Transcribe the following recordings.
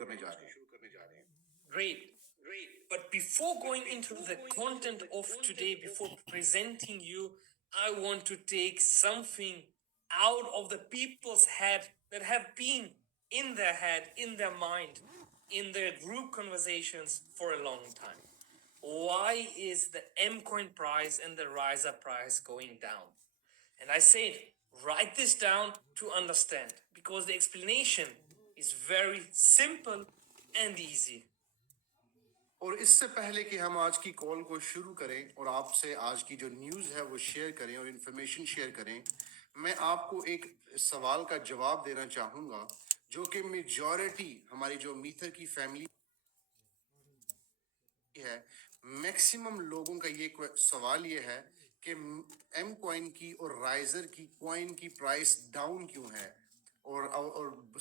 करने जा रहे हैं। Great. But before going into the content of today, before presenting you, I want to take something out of the people's head that have been in their head, in their mind, in their group conversations for a long time. Why is the Mcoin price and the Riser price going down? And I said, write this down to understand, because the explanation is very simple and easy. और इससे पहले कि हम आज की कॉल को शुरू करें और आपसे आज की जो न्यूज़ है वो शेयर करें और इन्फॉर्मेशन शेयर करें, मैं आपको एक सवाल का जवाब देना चाहूँगा जो कि मेजॉरिटी हमारी जो मीथर की फैमिली है, मैक्सिमम लोगों का ये सवाल ये है कि एम कॉइन की और राइजर की कॉइन की प्राइस डाउन क्यों है। और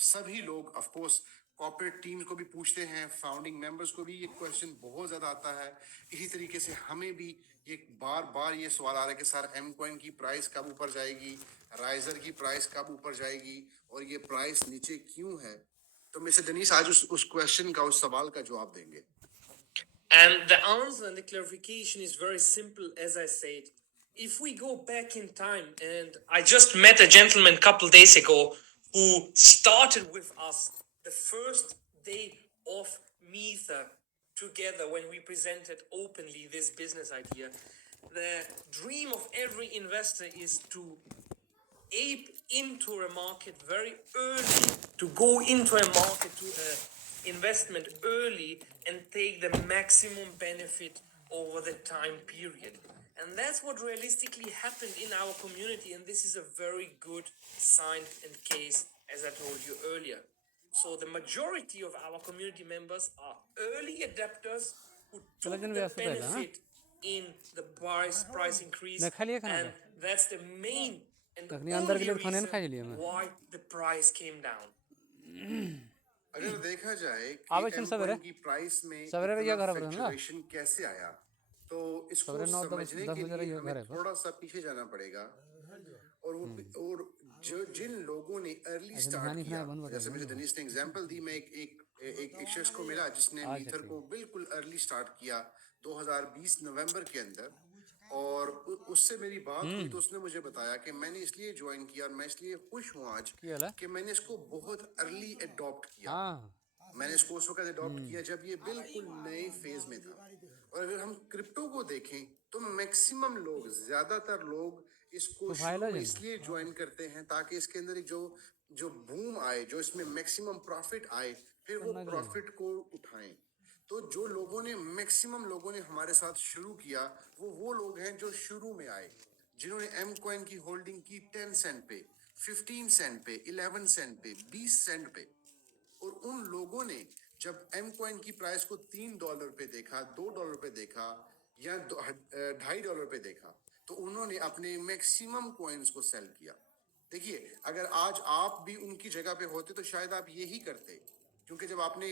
सभी लोग ऑफ कोर्स कॉर्पोरेट टीम को भी पूछते हैं, फाउंडिंग मेंबर्स को भी ये क्वेश्चन बहुत ज़्यादा आता है। इसी तरीके से हमें भी ये बार बार ये सवाल आ रहा है कि सर एम कॉइन की प्राइस कब ऊपर जाएगी, राइजर की प्राइस कब ऊपर जाएगी और ये प्राइस नीचे क्यों है। तो मिस्टर डनीस आज उस क्वेश्चन का, उस सवाल का जवाब देंगे। And the answer and the clarification is very simple, as I said. If we go back in time, and I just met a gentleman a couple days ago who started with us the first day of Meether together when we presented openly this business idea. The dream of every investor is to ape into a market very early, to go into a market, to investment early and take the maximum benefit over the time period. And that's what realistically happened in our community, and this is a very good sign and case, as I told you earlier. So the majority of our community members are early adapters who took the benefit in the price increase, and that's the main and the only reason why the price came down. अगर देखा जाए कि एम की प्राइस में इतना फ्लक्चुएशन कैसे आया, तो इसको समझने के लिए हमें थोड़ा सा पीछे जाना पड़ेगा। और जिन लोगों ने अर्ली स्टार्ट किया, जैसे मुझे दनीश ने एग्जांपल दी, मैं एक शख्स को मिला जिसने मीथर को बिल्कुल अर्ली स्टार्ट किया 2020 नवंबर के अंदर, और उससे मेरी बात हुई तो उसने मुझे बताया कि मैंने इसलिए ज्वाइन किया और मैं इसलिए खुश हूँ आज कि मैंने इसको बहुत अर्ली अडॉप्ट किया। मैंने इसको उस वक्त अडॉप्ट किया जब ये बिल्कुल नए फेज में था। और अगर हम क्रिप्टो को देखें तो मैक्सिमम लोग, ज्यादातर लोग इसको शुरू में इसलिए ज्वाइन करते हैं ताकि इसके अंदर जो बूम आए, जो इसमें मैक्सिमम प्रॉफिट आए, फिर वो प्रॉफिट को उठाएं। तो जो लोगों ने, मैक्सिमम लोगों ने हमारे साथ शुरू किया, वो लोग हैं जो शुरू में आए, जिन्होंने एम कॉइन की होल्डिंग की 10 सेंट पे, 15 सेंट पे, 11 सेंट पे, 20 सेंट पे। और उन लोगों ने जब एम कॉइन की प्राइस को $3 पे देखा, $2 पे देखा या $2.5 पे देखा, तो उन्होंने अपने मैक्सिमम कॉइन्स को सेल किया। देखिए, अगर आज आप भी उनकी जगह पे होते तो शायद आप यही करते, क्योंकि जब आपने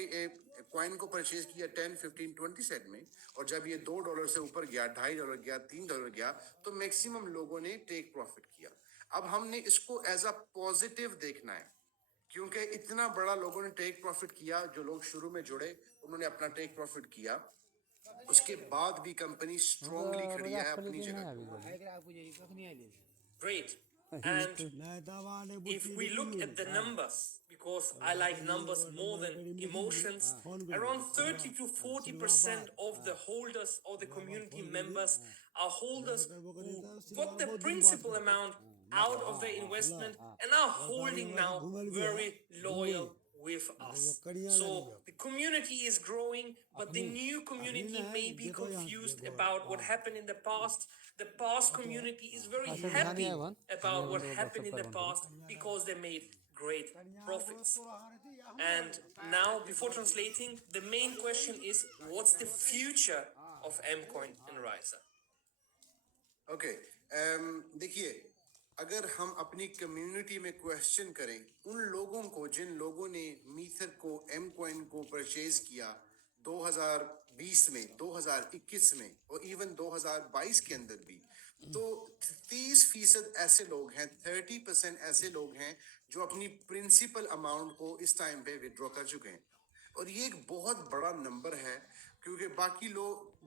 कॉइन को परचेज किया 10, 15, 20 सेंट में, और जब ये $2 से ऊपर गया, $2.5 गया, $3 गया, तो मैक्सिमम लोगों ने टेक प्रॉफिट किया। अब हमने इसको एज अ पॉजिटिव देखना है, क्योंकि इतना बड़ा लोगों ने टेक प्रॉफिट किया। जो लोग शुरू में जुड़े उन्होंने अपना टेक प्रॉफिट किया, उसके बाद भी कंपनी स्ट्रांगली खड़ी है अपनी जगह। Great. And if we look at the numbers, because I like numbers more than emotions, around 30 to 40% of the holders or the community members are holders who got the principal amount out of their investment and are holding now very loyal with us. So the community is growing, but the new community may be confused about what happened in the past. The past community is very happy about what happened in the past because they made great profits. And now, before translating, the main question is, what's the future of Mcoin and Riser? Okay, देखिए, अगर हम अपनी कम्युनिटी में क्वेश्चन करें उन लोगों को जिन लोगों ने मीथर को, एम कॉइन को परचेज किया 2020 में, 2021 में और इवन 2022 के अंदर भी, तो 30% ऐसे लोग हैं, 30% ऐसे लोग हैं जो अपनी प्रिंसिपल अमाउंट को इस टाइम पे विड्रॉ कर चुके हैं। और ये एक बहुत बड़ा नंबर है, क्योंकि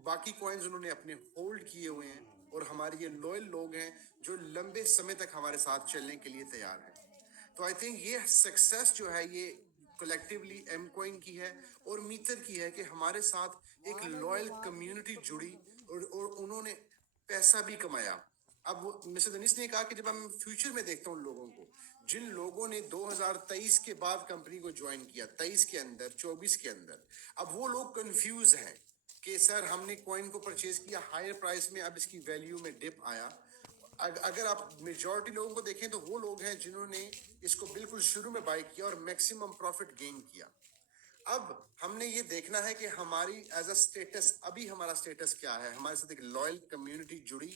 बाकी कॉइन्स उन्होंने अपने होल्ड किए हुए हैं, और हमारे ये लॉयल लोग हैं जो लंबे समय तक हमारे साथ चलने के लिए तैयार हैं। तो आई थिंक ये सक्सेस जो है ये कलेक्टिवली एम कॉइन की है और मीटर की है, कि हमारे साथ एक लॉयल कम्युनिटी जुड़ी और उन्होंने पैसा भी कमाया। अब मिस्टर दनिश ने कहा कि जब हम फ्यूचर में देखता हूँ उन लोगों को, जिन लोगों ने 2023 के बाद कंपनी को ज्वाइन किया, 23 के अंदर, 24 के अंदर, अब वो लोग कंफ्यूज हैं कि सर हमने कॉइन को परचेज किया हायर प्राइस में, अब इसकी वैल्यू में डिप आया। अगर आप मेजॉरिटी लोगों को देखें तो वो लोग हैं जिन्होंने इसको बिल्कुल शुरू में बाय किया और मैक्सिमम प्रॉफिट गेन किया। अब हमने ये देखना है कि हमारी एज अ स्टेटस, अभी हमारा स्टेटस क्या है। हमारे साथ एक लॉयल कम्युनिटी जुड़ी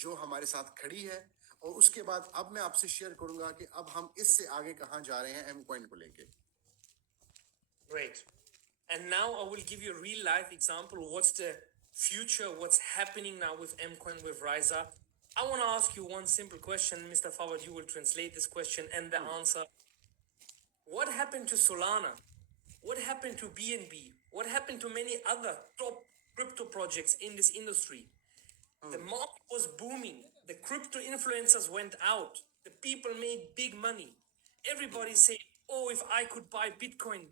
जो हमारे साथ खड़ी है, और उसके बाद अब मैं आपसे शेयर करूंगा कि अब हम इससे आगे कहां जा रहे हैं एम कॉइन को लेके। Great. And now I will give you a real life example of what's the future, what's happening now with Mcoin, with Riza. I want to ask you one simple question, Mr. Fawad. You will translate this question and the answer. What happened to Solana? What happened to BNB? What happened to many other top crypto projects in this industry? The market was booming. The crypto influencers went out. The people made big money. Everybody said, oh, if I could buy Bitcoin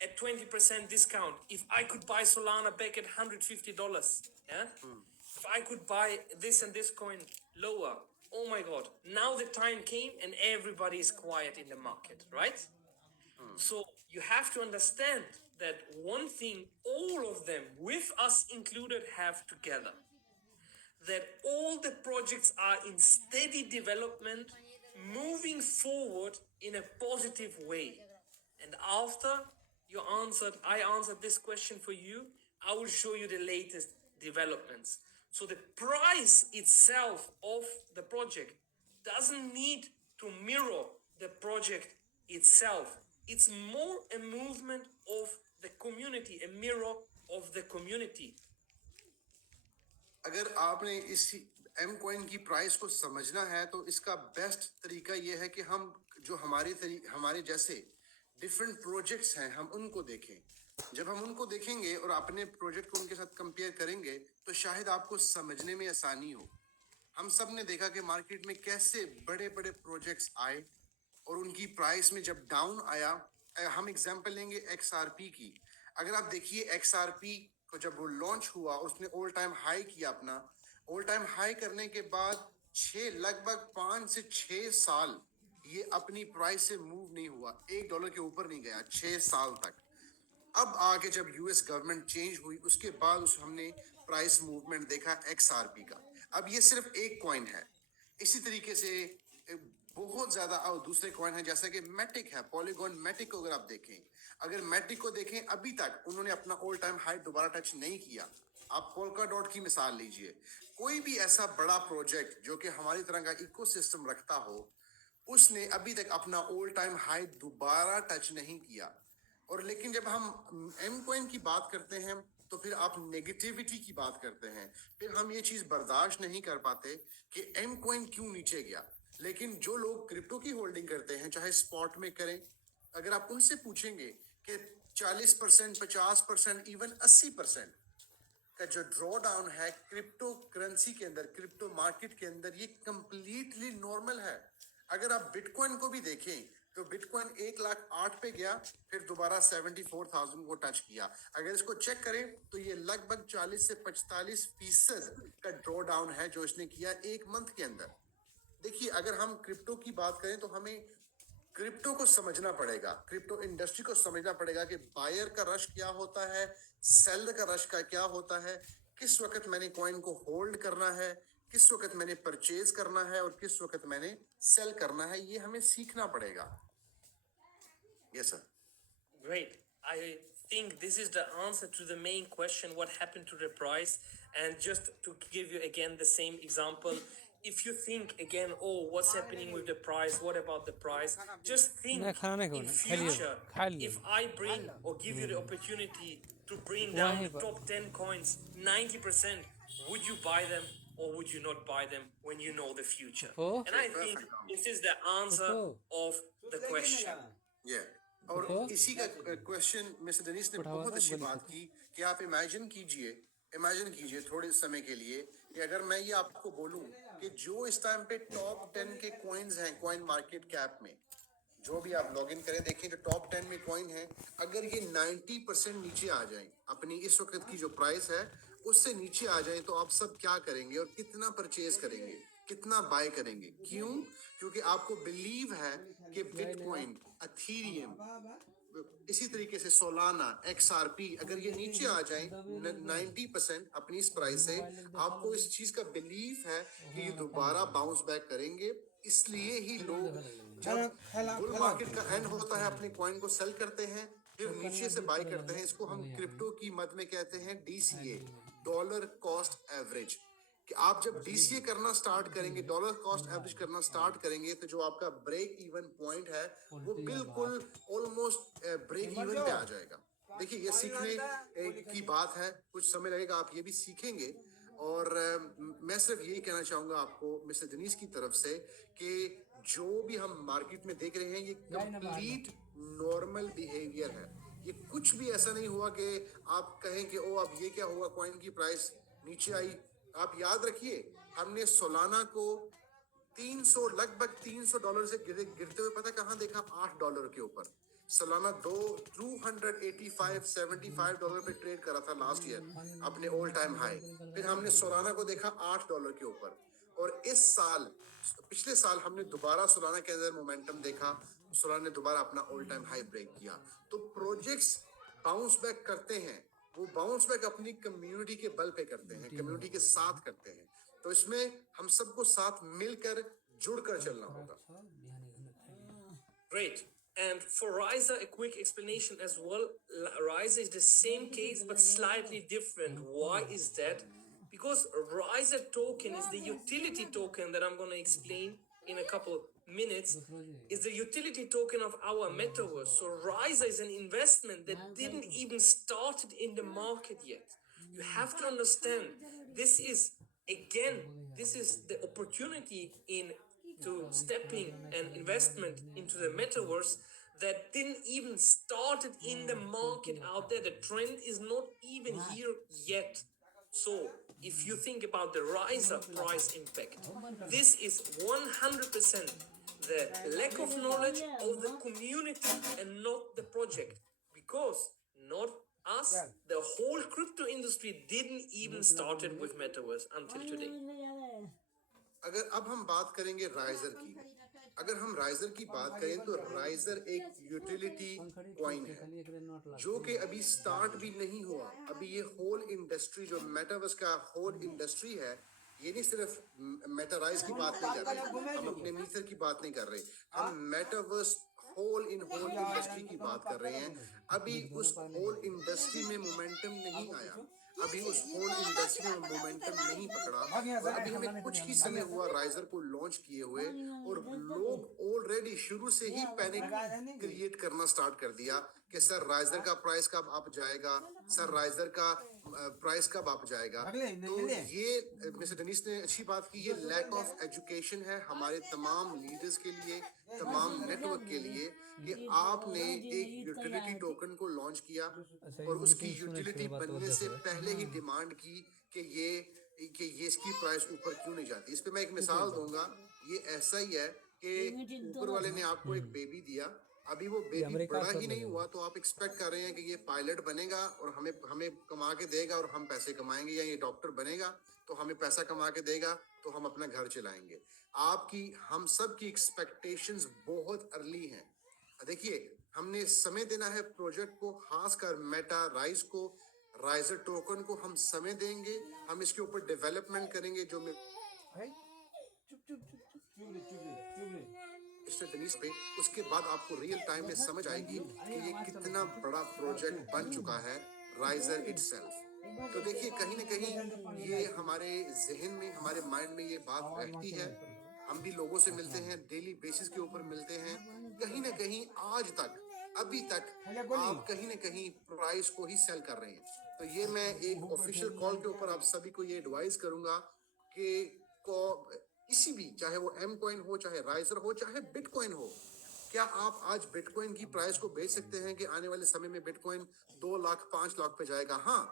at 20% discount, if I could buy Solana back at $150, yeah? If I could buy this and this coin lower, oh my God. Now the time came and everybody is quiet in the market, right? So you have to understand that one thing all of them, with us included, have together, that all the projects are in steady development, moving forward in a positive way. And after I answered this question for you, I will show you the latest developments. So the price itself of the project doesn't need to mirror the project itself. It's more a movement of the community, a mirror of the community. अगर आपने इस M coin की प्राइस को समझना है तो इसका बेस्ट तरीका यह है कि हम जो हमारे जैसे डिफरेंट प्रोजेक्ट्स हैं हम उनको देखें। जब हम उनको देखेंगे और अपने प्रोजेक्ट को उनके साथ कंपेयर करेंगे तो शायद आपको समझने में आसानी हो। हम सब ने देखा कि मार्केट में कैसे बड़े बड़े प्रोजेक्ट्स आए और उनकी प्राइस में जब डाउन आया। हम एग्जांपल लेंगे XRP की। अगर आप देखिए XRP को जब वो लॉन्च हुआ उसने ऑल टाइम हाई किया अपना। ऑल टाइम हाई करने के बाद लगभग 5 से 6 साल ये अपनी प्राइस से मूव नहीं हुआ, $1 के ऊपर नहीं गया 6 साल तक। अब आगे जब यूएस गवर्नमेंट चेंज हुई उसके बाद हमने प्राइस मूवमेंट देखा XRP का। अब ये सिर्फ एक कॉइन है, इसी तरीके से बहुत ज्यादा और दूसरे कॉइन है, जैसा कि मैटिक है, पॉलीगॉन मैटिक को अगर आप देखें, अगर मैटिक को देखें अभी तक उन्होंने अपना ऑल टाइम हाई दोबारा टच नहीं किया। आप पोल्का डॉट की मिसाल लीजिए, कोई भी ऐसा बड़ा प्रोजेक्ट जो कि हमारी तरह का इकोसिस्टम रखता हो उसने अभी तक अपना ऑल टाइम हाई दोबारा टच नहीं किया। और लेकिन जब हम एम कॉइन की बात करते हैं तो फिर आप नेगेटिविटी की बात करते हैं, फिर हम ये चीज बर्दाश्त नहीं कर पाते कि एम कॉइन क्यों नीचे गया। लेकिन जो लोग क्रिप्टो की होल्डिंग करते हैं चाहे स्पॉट में करें, अगर आप उनसे पूछेंगे कि 40%, 50%, इवन 80% का जो ड्रॉ डाउन है क्रिप्टो करेंसी के अंदर, क्रिप्टो मार्केट के अंदर, ये कंप्लीटली नॉर्मल है। अगर आप बिटकॉइन को भी देखें तो बिटकॉइन 1,08,000 पे गया, फिर दोबारा 74,000 को टच किया। अगर इसको चेक करें तो ये लगभग 40 से 45% का ड्रॉ डाउन है जो इसने किया एक मंथ के अंदर। देखिए, अगर हम क्रिप्टो की बात करें तो हमें क्रिप्टो को समझना पड़ेगा, क्रिप्टो इंडस्ट्री को समझना पड़ेगा कि बायर का रश क्या होता है, सेलर का रश का क्या होता है, किस वक्त मैंने कॉइन को होल्ड करना है, किस वक्त मैंने परचेज करना है और किस वक्त मैंने सेल करना है, ये हमें सीखना पड़ेगा। Yes, sir. Great. I think this is the answer to the main question, what happened to the price? And just to give you again the same example, if you think again, oh, what's happening with the price? What about the price? Just think in future, if I bring or give you the opportunity to bring down the top 10 coins, 90%, would you buy them or would you not buy them when you know the future? And I think this is the answer of the question. Yeah. और इसी का question mister Danish ने बहुत अच्छी बात की कि आप इमेजिन कीजिए थोड़े समय के लिए कि अगर मैं ये आपको बोलूं कि जो इस टाइम पे टॉप 10 के कॉइन्स हैं कॉइन मार्केट कैप में, जो भी आप लॉग इन करें देखें जो टॉप 10 में कॉइन है, अगर ये 90% नीचे आ जाए अपनी इस वक्त की जो प्राइस है उससे नीचे आ जाए, तो आप सब क्या करेंगे और कितना परचेज करेंगे, कितना बाय करेंगे? क्यों? क्योंकि आपको बिलीव है कि बिटकॉइन, अथीरियम, इसी तरीके से सोलाना, XRP अगर ये नीचे आ जाए 90% अपनी इस प्राइस से, आपको इस चीज का बिलीफ है कि ये दोबारा बाउंस बैक करेंगे। इसलिए ही लोग जब बुल मार्केट का एंड होता है अपने कॉइन को सेल करते हैं, फिर नीचे से बाय करते हैं। इसको हम क्रिप्टो की मद में कहते हैं DCA, डॉलर कॉस्ट एवरेज। कि आप जब DCA करना स्टार्ट करेंगे, डॉलर कॉस्ट एवरेज करना स्टार्ट करेंगे, तो जो आपका ब्रेक इवन पॉइंट है वो बिल्कुल ऑलमोस्ट ब्रेक इवन पे आ जाएगा। देखिए ये सीखने की बात है, कुछ समय लगेगा, आप ये भी सीखेंगे। और मैं सिर्फ यही कहना चाहूंगा आपको मिस्टर दनीश की तरफ से कि जो भी हम मार्केट में देख रहे हैं ये कंप्लीट नॉर्मल बिहेवियर है। ये कुछ भी ऐसा नहीं हुआ कि आप कहें कि ओ अब ये क्या हुआ, कॉइन की प्राइस नीचे आई। आप याद रखिए हमने सोलाना को 300 लगभग $300 से गिरते हुए पता कहां देखा? $8 के ऊपर। सोलाना 285-75 डॉलर पे ट्रेड करा था लास्ट ईयर अपने ऑल टाइम हाई। फिर हमने सोलाना को देखा $8 के ऊपर, और इस साल, पिछले साल हमने दोबारा सोलाना के अंदर मोमेंटम देखा, सोलाना ने दोबारा अपना ऑल टाइम हाई ब्रेक किया। तो प्रोजेक्ट्स बाउंस बैक करते हैं, वो बाउंस बैक अपनी कम्युनिटी के बल पे करते हैं, कम्युनिटी के साथ करते हैं। तो इसमें हम सबको साथ मिलकर जुड़कर चलना होगा। Great. And for Riser, a quick explanation as well. Riser is the same case but slightly different. Why is that? Because Riser token is the utility token that I'm going to explain in a couple of minutes. Is the utility token of our metaverse. So Riser is an investment that didn't even started in the market yet. You have to understand this is the opportunity to stepping an investment into the metaverse that didn't even started in the market out there. The trend is not even here yet. So if you think about the riser price impact, this is 100% the lack of knowledge of the community and not the project, because not us, the whole crypto industry didn't even started with metaverse until today. अगर अब हम बात करेंगे राइजर की, अगर हम राइजर की बात करें तो राइजर एक यूटिलिटी कॉइन है जो कि अभी स्टार्ट भी नहीं हुआ। अभी ये होल इंडस्ट्री जो मेटावर्स का होल इंडस्ट्री है, ये नहीं सिर्फ मेटाराइज की बात नहीं कर रहे, हम अपने मीथर की बात नहीं कर रहे, हम मेटावर्स होल इंडस्ट्री की बात कर रहे हैं। अभी उस होल इंडस्ट्री में मोमेंटम नहीं आया, अभी उस होल इंडस्ट्री में मोमेंटम नहीं पकड़ा, और अभी हमें कुछ ही समय हुआ राइजर को लॉन्च किए हुए, और लोग ऑलरेडी शुरू से ही पैनिक क्रिएट करना स्टार्ट कर दिया कि सर राइजर का प्राइस कब अप जाएगा, सर राइजर का प्राइस कब अप जाएगा। तो ये मिस्टर डनीश ने अच्छी बात की, ये लैक ऑफ एजुकेशन है हमारे तमाम लीडर्स के लिए, तमाम नेटवर्क के लिए, कि आपने एक यूटिलिटी टोकन को लॉन्च किया और उसकी यूटिलिटी बनने से पहले ही डिमांड की कि ये इसकी प्राइस ऊपर क्यों नहीं जाती। इस पे मैं एक मिसाल दूंगा, ये ऐसा ही है कि ऊपर वाले ने आपको एक बेबी दिया, अभी वो बेबी बड़ा ही नहीं हुआ तो आप एक्सपेक्ट कर रहे हैं कि ये पायलट बनेगा और हमें कमा के देगा और हम पैसे कमाएंगे, या ये डॉक्टर बनेगा तो हमें पैसा कमा के देगा तो हम अपना घर चलाएंगे। आपकी, हम सब की एक्सपेक्टेशंस बहुत अर्ली हैं। देखिए हमने समय देना है प्रोजेक्ट को, खासकर मेटा राइज को, राइजर टोकन को हम समय देंगे, हम इसके ऊपर डेवलपमेंट करेंगे। जो डनीश पे, उसके बाद आपको रियल टाइम में समझ आएगी कि ये कितना बड़ा प्रोजेक्ट बन चुका है राइजर इटसेल्फ। तो देखिए कहीं ना कहीं ये हमारे जहन में, हमारे माइंड में ये बात रहती है। हम भी लोगों से मिलते हैं, डेली बेसिस के ऊपर मिलते हैं, कहीं ना कहीं आज तक, अभी तक आप कहीं ना कहीं प्राइस को ही सेल कर रहे हैं। तो ये मैं एक ऑफिशियल कॉल के ऊपर आप सभी को ये एडवाइस करूंगा कि किसी भी, चाहे वो एम कॉइन हो, चाहे राइजर हो, चाहे बिटकॉइन हो, क्या आप आज बिटकॉइन की प्राइस को बेच सकते हैं कि आने वाले समय में बिटकॉइन 2 लाख 5 लाख पे जाएगा? हाँ,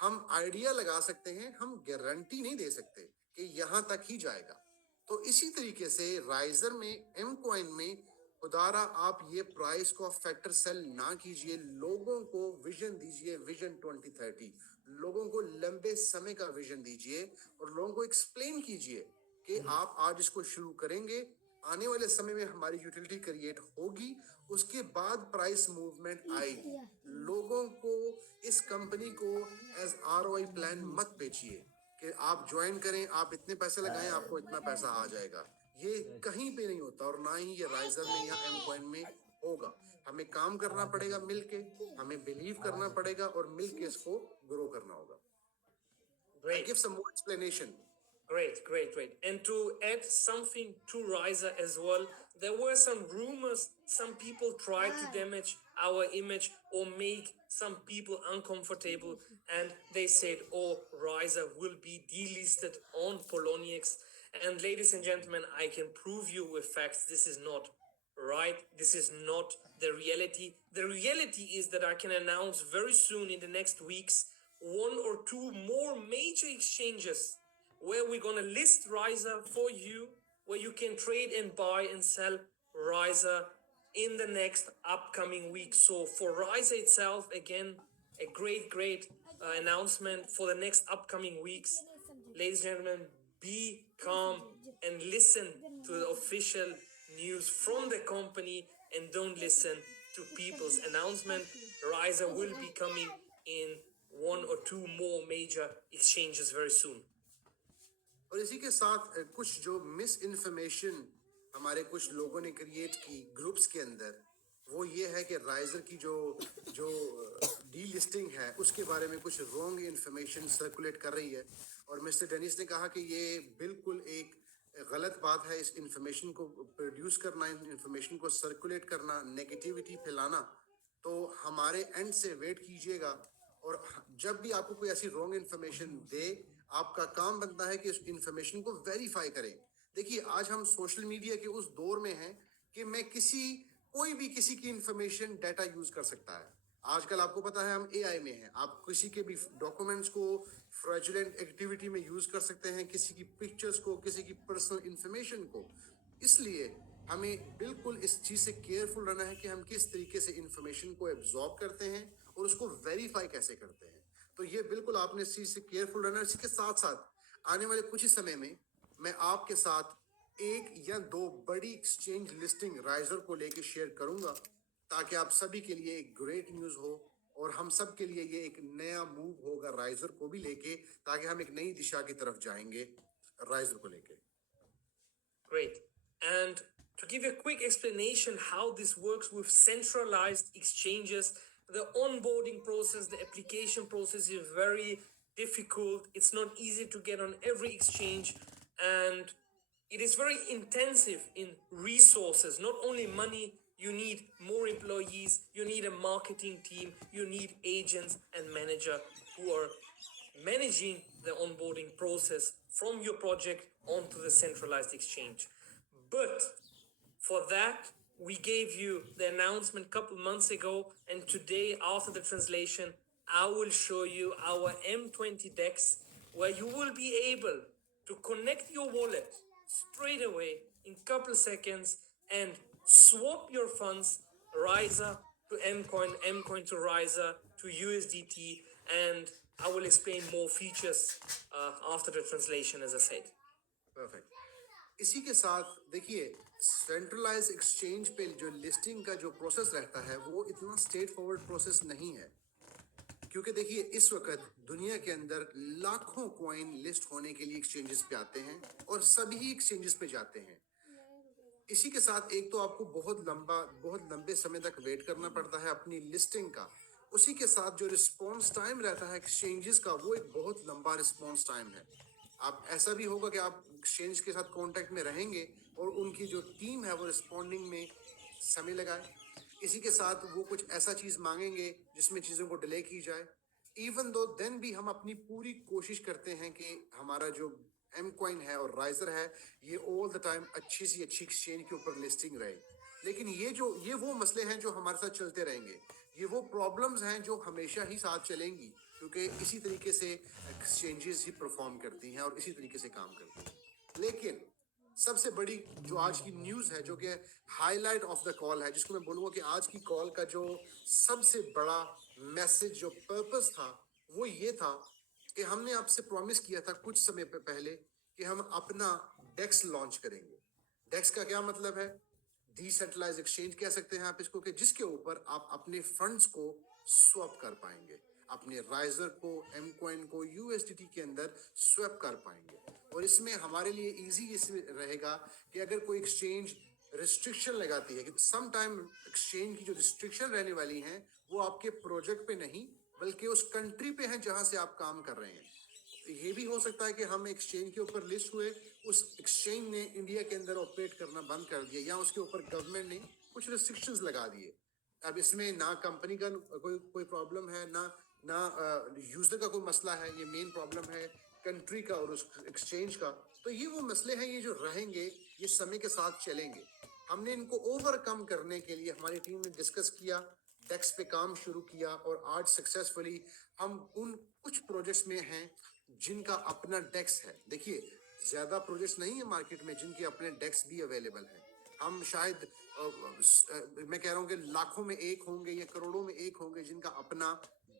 हम आइडिया लगा सकते हैं, हम गारंटी नहीं दे सकते कि यहां तक ही जाएगा। तो इसी तरीके से राइजर में, एम कॉइन में, खुदारा आप ये प्राइस को फैक्टर सेल ना कीजिए, लोगों को विजन दीजिए, विजन 2030, लोगों को लंबे समय का विजन दीजिए और लोगों को एक्सप्लेन कीजिए कि आप आज इसको शुरू करेंगे, आने वाले समय में हमारी यूटिलिटी क्रिएट होगी, उसके बाद प्राइस मूवमेंट आएगी। लोगों को इस कंपनी को एज आरओआई प्लान मत बेचिए कि आप ज्वाइन करें, आप इतने पैसे लगाएं, आपको इतना पैसा आ जाएगा। ये कहीं पे नहीं होता और ना ही ये राइजर में या एम कॉइन में होगा। हमें काम करना पड़ेगा मिलके, हमें बिलीव करना पड़ेगा और मिलके इसको ग्रो करना होगा। Great. Give some more explanation. Great. And to add something to Riser as well, there were some rumors, some people tried to damage our image or make some people uncomfortable, and they said, oh, Riser will be delisted on Poloniex. And ladies and gentlemen, I can prove you with facts this is not right. This is not the reality. The reality is that I can announce very soon in the next weeks 1 or 2 more major exchanges where we're gonna list Riser for you, where you can trade and buy and sell Riser in the next upcoming week. So for Riser itself, again, a great announcement for the next upcoming weeks. Ladies and gentlemen, be calm and listen to the official news from the company and don't listen to people's announcement. Riser will be coming in 1 or 2 more major exchanges very soon. और इसी के साथ कुछ जो miss information हमारे कुछ लोगों ने क्रिएट की ग्रुप्स के अंदर, वो ये है कि राइजर की जो डी लिस्टिंग है उसके बारे में कुछ रॉन्ग इन्फॉर्मेशन सर्कुलेट कर रही है। और मिस्टर डेनिस ने कहा कि ये बिल्कुल एक गलत बात है, इस इन्फॉर्मेशन को प्रोड्यूस करना, इन्फॉर्मेशन को सर्कुलेट करना, नेगेटिविटी फैलाना। तो हमारे एंड से वेट कीजिएगा और जब भी आपको कोई ऐसी रॉन्ग इन्फॉर्मेशन दे, आपका काम बनता है कि उस इन्फॉर्मेशन को वेरीफाई करें। देखिए, आज हम सोशल मीडिया के उस दौर में हैं कि कोई भी किसी की इन्फॉर्मेशन डाटा यूज कर सकता है। आजकल आपको पता है हम एआई में हैं, आप किसी के भी डॉक्यूमेंट्स को फ्रॉडुलेंट एक्टिविटी में यूज कर सकते हैं, किसी की पिक्चर्स को, किसी की पर्सनल इन्फॉर्मेशन को। इसलिए हमें बिल्कुल इस चीज से केयरफुल रहना है कि हम किस तरीके से इन्फॉर्मेशन को एब्जॉर्ब करते हैं और उसको वेरीफाई कैसे करते हैं। तो ये बिल्कुल आपने इस चीज से केयरफुल रहना है। इसके साथ साथ आने वाले कुछ ही समय में मैं आपके साथ 1 या 2 बड़ी एक्सचेंज लिस्टिंग राइजर को लेके शेयर करूंगा, ताकि आप सभी के लिए एक ग्रेट न्यूज हो और हम सब के लिए ये एक नया मूव होगा राइजर को भी लेके, ताकि हम एक नई दिशा की तरफ जाएंगे राइजर को लेके। Great. And to give a quick explanation how this works with centralized exchanges, the onboarding process, the application process is very difficult. It's not easy to get on every exchange, and it is very intensive in resources, not only money. You need more employees, you need a marketing team, you need agents and manager who are managing the onboarding process from your project onto the centralized exchange. But for that, we gave you the announcement a couple months ago, and today after the translation, I will show you our M20 DEX, where you will be able to connect your wallet straight away in a couple seconds and swap your funds, Riser to Mcoin, Mcoin to Riser to USDT, and I will explain more features after the translation, as I said. Perfect. इसी के साथ देखिए, centralise exchange पे जो लिस्टिंग का जो प्रोसेस रहता है वो इतना स्ट्रेट फॉरवर्ड प्रोसेस नहीं है, क्योंकि देखिए इस वक्त दुनिया के अंदर लाखों कॉइन लिस्ट होने के लिए एक्सचेंजेस पे आते हैं और सभी एक्सचेंजेस पे जाते हैं। इसी के साथ एक तो आपको बहुत लंबे समय तक वेट करना पड़ता है अपनी लिस्टिंग का। उसी के साथ जो रिस्पॉन्स टाइम रहता है एक्सचेंजेस का, वो एक बहुत लंबा रिस्पॉन्स टाइम है। आप ऐसा भी होगा कि आप एक्सचेंज के साथ कांटेक्ट में रहेंगे और उनकी जो टीम है वो रिस्पॉन्डिंग में समय लगाए। इसी के साथ वो कुछ ऐसा चीज मांगेंगे जिसमें चीजों को डिले की जाए। इवन दो देन भी हम अपनी पूरी कोशिश करते हैं कि हमारा जो एम कॉइन है और राइजर है, ये ऑल द टाइम अच्छी सी अच्छी एक्सचेंज के ऊपर लिस्टिंग रहे। लेकिन ये वो मसले हैं जो हमारे साथ चलते रहेंगे, ये वो प्रॉब्लम्स हैं जो हमेशा ही साथ चलेंगी, क्योंकि इसी तरीके से एक्सचेंजेस ही परफॉर्म करती हैं और इसी तरीके से काम करती हैं। लेकिन सबसे बड़ी जो आज की न्यूज़ है, जो कि हाईलाइट ऑफ द कॉल है, जिसको मैं बोलूँगा कि आज की कॉल का जो सबसे बड़ा मैसेज, जो पर्पस था, वो ये था कि हमने आपसे प्रॉमिस किया था कुछ समय पहले कि हम अपना डेक्स लॉन्च करेंगे। डेक्स का क्या मतलब है? डिसेंट्रलाइज एक्सचेंज कह सकते हैं आप इसको, कि जिसके ऊपर आप अपने फंड्स को स्वैप कर पाएंगे, अपने राइजर को, एम कॉइन को यूएसडीटी के अंदर स्वैप कर पाएंगे। और इसमें हमारे लिए इजी इसमें रहेगा कि अगर कोई एक्सचेंज रिस्ट्रिक्शन लगाती है, कि सम टाइम एक्सचेंज की जो रिस्ट्रिक्शन रहने वाली हैं वो आपके प्रोजेक्ट पे नहीं बल्कि उस कंट्री पे हैं जहां से आप काम कर रहे हैं। ये भी हो सकता है कि हम एक्सचेंज के ऊपर लिस्ट हुए, उस एक्सचेंज ने इंडिया के अंदर ऑपरेट करना बंद कर दिया, या उसके ऊपर गवर्नमेंट ने कुछ रिस्ट्रिक्शंस लगा दिए। अब इसमें ना कंपनी का कोई प्रॉब्लम है, ना यूजर का कोई मसला है, ये मेन प्रॉब्लम है कंट्री का और उस एक्सचेंज का। तो ये वो मसले हैं, ये जो रहेंगे, ये समय के साथ चलेंगे। हमने इनको ओवरकम करने के लिए हमारी टीम ने डिस्कस किया, डेक्स पे काम शुरू किया, और आज सक्सेसफुली हम उन कुछ प्रोजेक्ट्स में हैं जिनका अपना डेक्स है। देखिए, ज्यादा प्रोजेक्ट्स नहीं है मार्केट में जिनके अपने डेक्स भी अवेलेबल हैं। हम शायद मैं कह रहा हूँ कि लाखों में एक होंगे या करोड़ों में एक होंगे जिनका अपना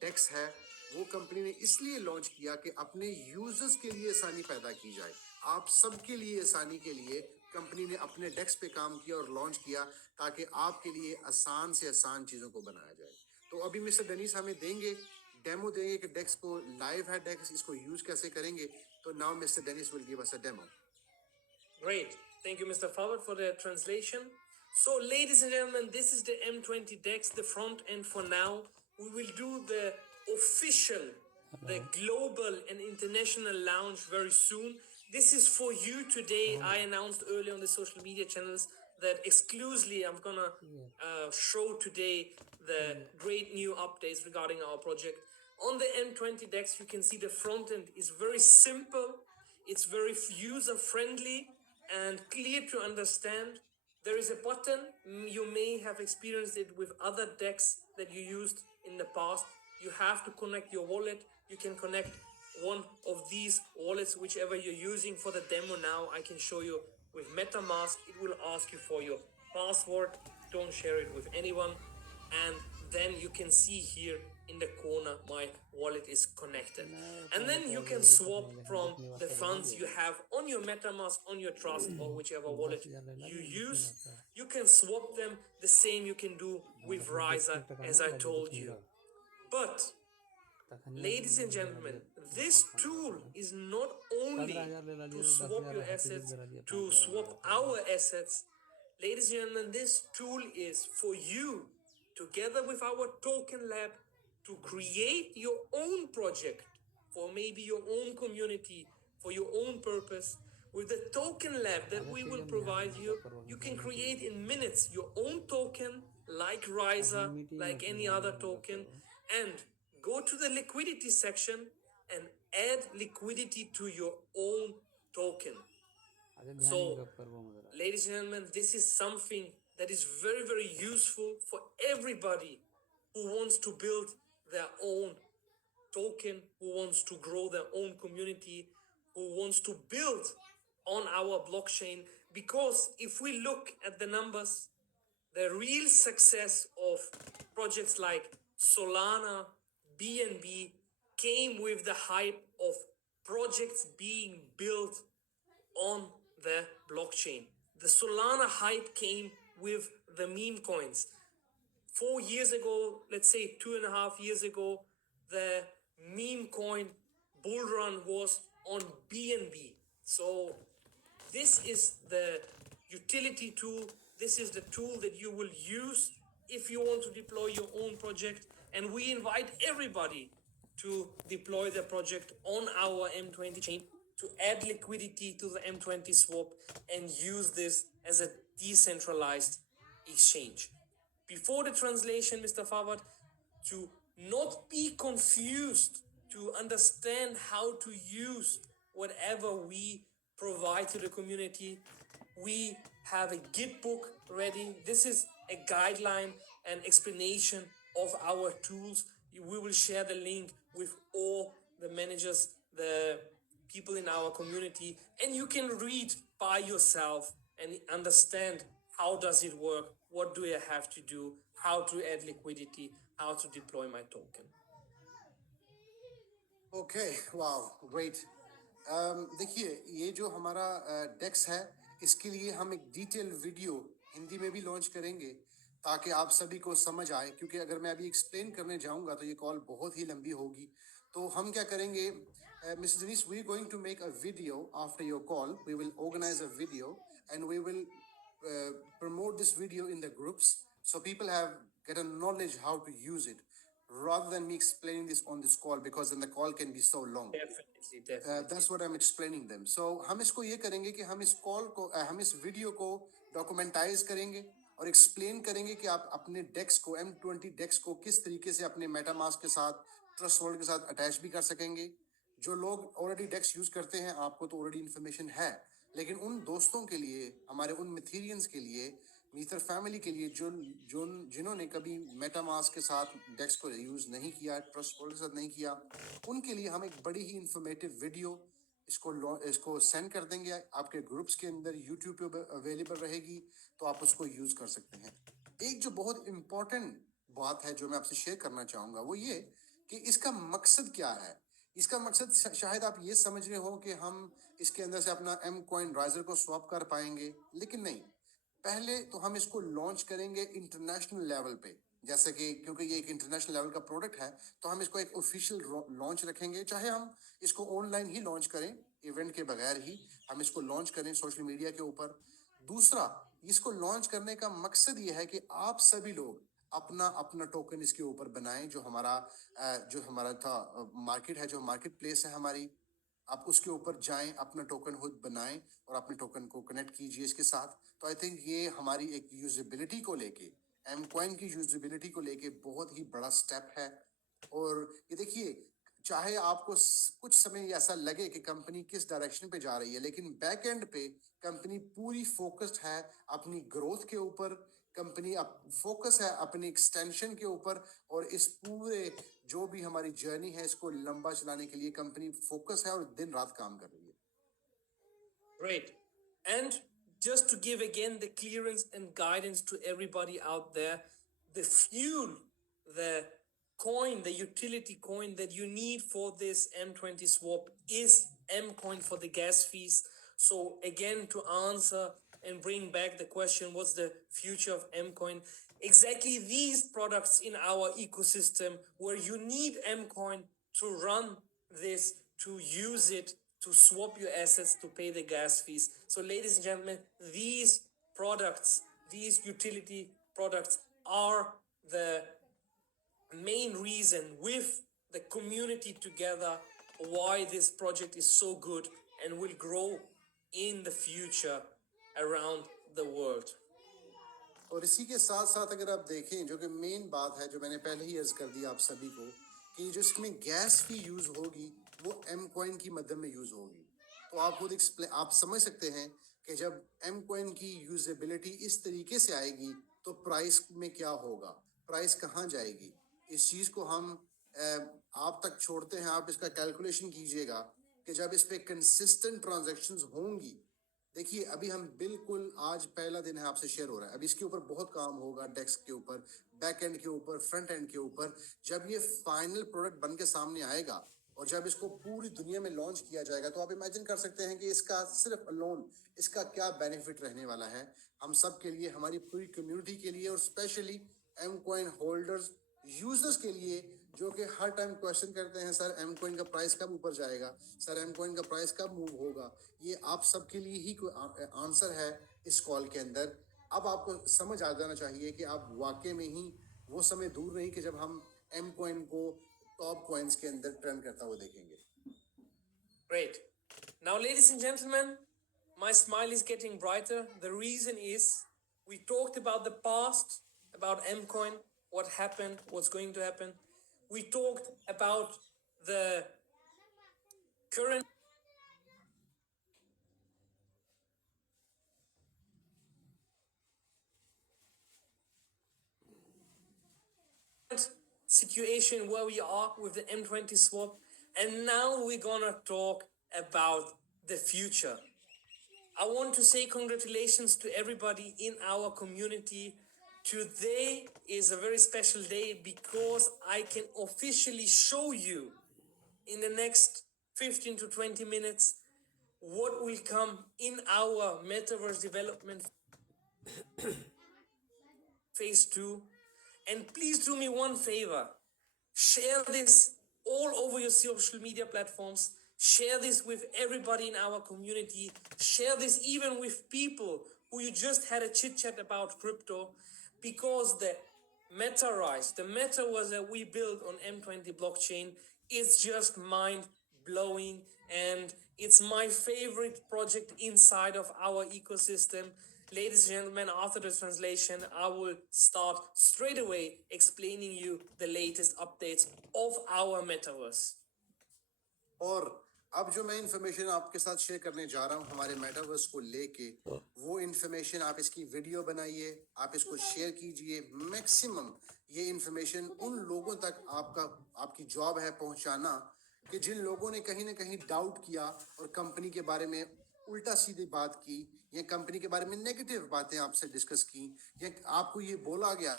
डेक्स है। वो कंपनी ने इसलिए लॉन्च किया कि अपने यूजर्स के लिए आसानी पैदा की जाए, आप सबके लिए आसानी के लिए कंपनी ने अपने डेक्स पे काम किया और लॉन्च किया, ताकि आपके लिए आसान से आसान चीज़ों को बनाया जाए। तो अभी मिस्टर डेनिस हमें देंगे, डेमो देंगे कि डेक्स को लाइव है, डेक्स इसको यूज कैसे करेंगे। तो now mister Dennis will give us a demo. Great. Thank you, Mr. Fawad, for the translation. So, ladies and gentlemen, this is the M20 DEX, the front end for now. We will do the official, the global and international launch very soon. This is for you today. I announced earlier on the social media channels that exclusively I'm gonna show today the great new updates regarding our project. On the M20 DEX, you can see the front end is very simple. It's very user friendly and clear to understand. There is a button. You may have experienced it with other decks that you used in the past. You have to connect your wallet. You can connect one of these wallets, whichever you're using. For the demo now, I can show you with MetaMask. It will ask you for your password. Don't share it with anyone. And then you can see here in the corner my wallet is connected, and then you can swap from the funds you have on your MetaMask, on your Trust, or whichever wallet you use. You can swap them the same you can do with Riser, as I told you. But ladies and gentlemen, this tool is not only to swap your assets, to swap our assets. Ladies and gentlemen, this tool is for you, together with our token lab, to create your own project for maybe your own community, for your own purpose. With the token lab that we will provide you, you can create in minutes your own token, like Riser, like any other token, and go to the liquidity section and add liquidity to your own token. So, ladies and gentlemen, this is something that is very, very useful for everybody who wants to build their own token, who wants to grow their own community, who wants to build on our blockchain. Because if we look at the numbers, the real success of projects like Solana, BNB came with the hype of projects being built on the blockchain. The Solana hype came with the meme coins. 4 years ago, let's say 2.5 years ago, the meme coin bull run was on BNB. So this is the utility tool. This is the tool that you will use if you want to deploy your own project. And we invite everybody to deploy their project on our M20 chain, to add liquidity to the M20 swap and use this as a decentralized exchange. Before the translation, Mr. Fawad, to not be confused, to understand how to use whatever we provide to the community, we have a Git book ready. This is a guideline and explanation of our tools. We will share the link with all the managers, the people in our community, and you can read by yourself and understand how does it work, what do I have to do, how to add liquidity, how to deploy my token. Okay, wow, great. देखिए, ये जो हमारा डेक्स है, इसके लिए हम एक detail video Hindi में भी लॉन्च करेंगे ताकि आप सभी को समझ आए, क्योंकि अगर मैं अभी एक्सप्लेन करने जाऊंगा तो ये कॉल बहुत ही लंबी होगी। तो हम क्या करेंगे, mister Janish, we going to make a video after your call. We will organise a video and we will promote this video in the groups so people have get a knowledge how to use it, rather than me explaining this on this call, because then the call can be so long. Definitely. That's what I'm explaining them. So हम इसको ये करेंगे कि हम इस कॉल को हम इस वीडियो को डॉक्यूमेंटाइज करेंगे और एक्सप्लेन करेंगे कि आप अपने डेक्स को, M20 डेक्स को किस तरीके से अपने मेटामास्क के साथ, ट्रस्ट वॉलेट के साथ अटैच भी कर सकेंगे। जो लोग ऑलरेडी डेक्स यूज करते हैं, आपको तो ऑलरेडी इन्फॉर्मेशन है, लेकिन उन दोस्तों के लिए, हमारे उन मिथेरियंस के लिए, मीथर फैमिली के लिए, जो जिन्होंने कभी मेटामास्क के साथ डेक्स को यूज नहीं किया, ट्रस्ट वॉलेट के साथ नहीं किया, उनके लिए हम एक बड़ी ही इंफॉर्मेटिव वीडियो इसको सेंड कर देंगे आपके ग्रुप्स के अंदर। यूट्यूब पे अवेलेबल रहेगी, तो आप उसको यूज कर सकते हैं। एक जो बहुत इंपॉर्टेंट बात है जो मैं आपसे शेयर करना चाहूंगा, वो ये कि इसका मकसद क्या है। इसका मकसद शायद आप ये समझ रहे हो कि हम इसके अंदर से अपना एम कॉइन राइजर को स्वैप कर पाएंगे, लेकिन नहीं। पहले तो हम इसको लॉन्च करेंगे इंटरनेशनल लेवल पे, जैसे कि क्योंकि ये एक इंटरनेशनल लेवल का प्रोडक्ट है, तो हम इसको एक ऑफिशियल लॉन्च रखेंगे। चाहे हम इसको ऑनलाइन ही लॉन्च करें, इवेंट के बगैर ही हम इसको लॉन्च करें सोशल मीडिया के ऊपर। दूसरा, इसको लॉन्च करने का मकसद ये है कि आप सभी लोग अपना अपना टोकन इसके ऊपर बनाएं। जो हमारा था मार्केट है, जो मार्केट प्लेस है हमारी, आप उसके ऊपर जाएं, अपना टोकन खुद बनाएं और अपने टोकन को कनेक्ट कीजिए इसके साथ। तो आई थिंक ये हमारी एक यूजेबिलिटी को लेके, एम कॉइन की यूजेबिलिटी को लेके बहुत ही बड़ा स्टेप है। और ये देखिए, चाहे आपको कुछ समय ऐसा लगे कि कंपनी किस डायरेक्शन पे जा रही है, लेकिन बैक एंड पे कंपनी पूरी फोकस्ड है अपनी ग्रोथ के ऊपर, कंपनी फोकस है अपनी एक्सटेंशन के ऊपर, और इस पूरे जो भी हमारी जर्नी है इसको लंबा चलाने के लिए कंपनी फोकस है और दिन रात काम कर रही है। Great. And just to give again the clearance and guidance to everybody out there, the fuel, the coin, the utility coin that you need for this M20 swap is M-Coin for the gas fees. So again, to answer and bring back the question, what's the future of M-Coin? Exactly these products in our ecosystem where you need M-Coin to run this, to use it, to swap your assets, to pay the gas fees. So ladies and gentlemen, these products, these utility products are the main reason with the community together why this project is so good and will grow in the future around the world. और इसी के साथ साथ अगर आप देखें, जो कि मेन बात है, जो मैंने पहले ही अर्ज कर दी आप सभी को, कि जो इसमें गैस फी यूज होगी वो एम कॉइन की मदद में यूज होगी। तो आप खुद आप समझ सकते हैं कि जब एम कॉइन की यूजेबिलिटी इस तरीके से आएगी तो प्राइस में क्या होगा, प्राइस कहाँ जाएगी। इस चीज को हम आप तक छोड़ते हैं, आप इसका कैलकुलेशन कीजिएगा कि जब इस पे कंसिस्टेंट ट्रांजैक्शंस होंगी। देखिए, अभी हम बिल्कुल आज पहला दिन है आपसे शेयर हो रहा है, अभी इसके ऊपर बहुत काम होगा, डेस्क के ऊपर, बैक एंड के ऊपर, फ्रंट एंड के ऊपर। जब ये फाइनल प्रोडक्ट बन के सामने आएगा और जब इसको पूरी दुनिया में लॉन्च किया जाएगा, तो आप इमेजिन कर सकते हैं कि इसका सिर्फ अलोन इसका क्या बेनिफिट रहने वाला है हम सब के लिए, हमारी पूरी कम्युनिटी के लिए, और specially M coin holders, users के लिए, जो कि हर टाइम क्वेश्चन करते हैं, सर एम कॉइन का प्राइस कब ऊपर जाएगा, सर एम कॉइन का प्राइस कब मूव होगा। ये आप सबके लिए ही आंसर है इस कॉल के अंदर। अब आपको समझ आ जाना चाहिए कि आप वाकई में ही वो समय दूर नहीं कि जब हम एम कॉइन को टॉप कॉइन्स के अंदर ट्रेंड करता हुआ देखेंगे। Great. Now, ladies and gentlemen, my smile is getting brighter. The reason is we talked about the past, about M-Coin, what happened, what's going to happen. We talked about the current situation where we are with the M20 swap. And now we're gonna talk about the future. I want to say congratulations to everybody in our community. Today is a very special day because I can officially show you in the next 15 to 20 minutes what will come in our metaverse development phase 2. And please do me one favor, share this all over your social media platforms. Share this with everybody in our community. Share this even with people who you just had a chit chat about crypto, because the MetaRise, the metaverse that we built on M20 blockchain, is just mind blowing, and it's my favorite project inside of our ecosystem. Ladies and gentlemen, after the translation, I will start straight away explaining you the latest updates of our metaverse. और अब जो मैं इन्फॉर्मेशन आपके साथ शेयर करने जा रहा हूँ हमारे मेटावर्स को लेके, वो इन्फॉर्मेशन आप इसकी वीडियो बनाइए, आप इसको शेयर कीजिए। मैक्सिमम ये इन्फॉर्मेशन उन लोगों तक आपकी जॉब है पहुंचाना कि जिन लोगों ने कहीं ना कहीं डाउट किया और कंपनी के बारे में उल्टा सीधी बात की, या कंपनी के बारे में नेगेटिव बातें आपसे डिस्कस की, या आपको ये बोला गया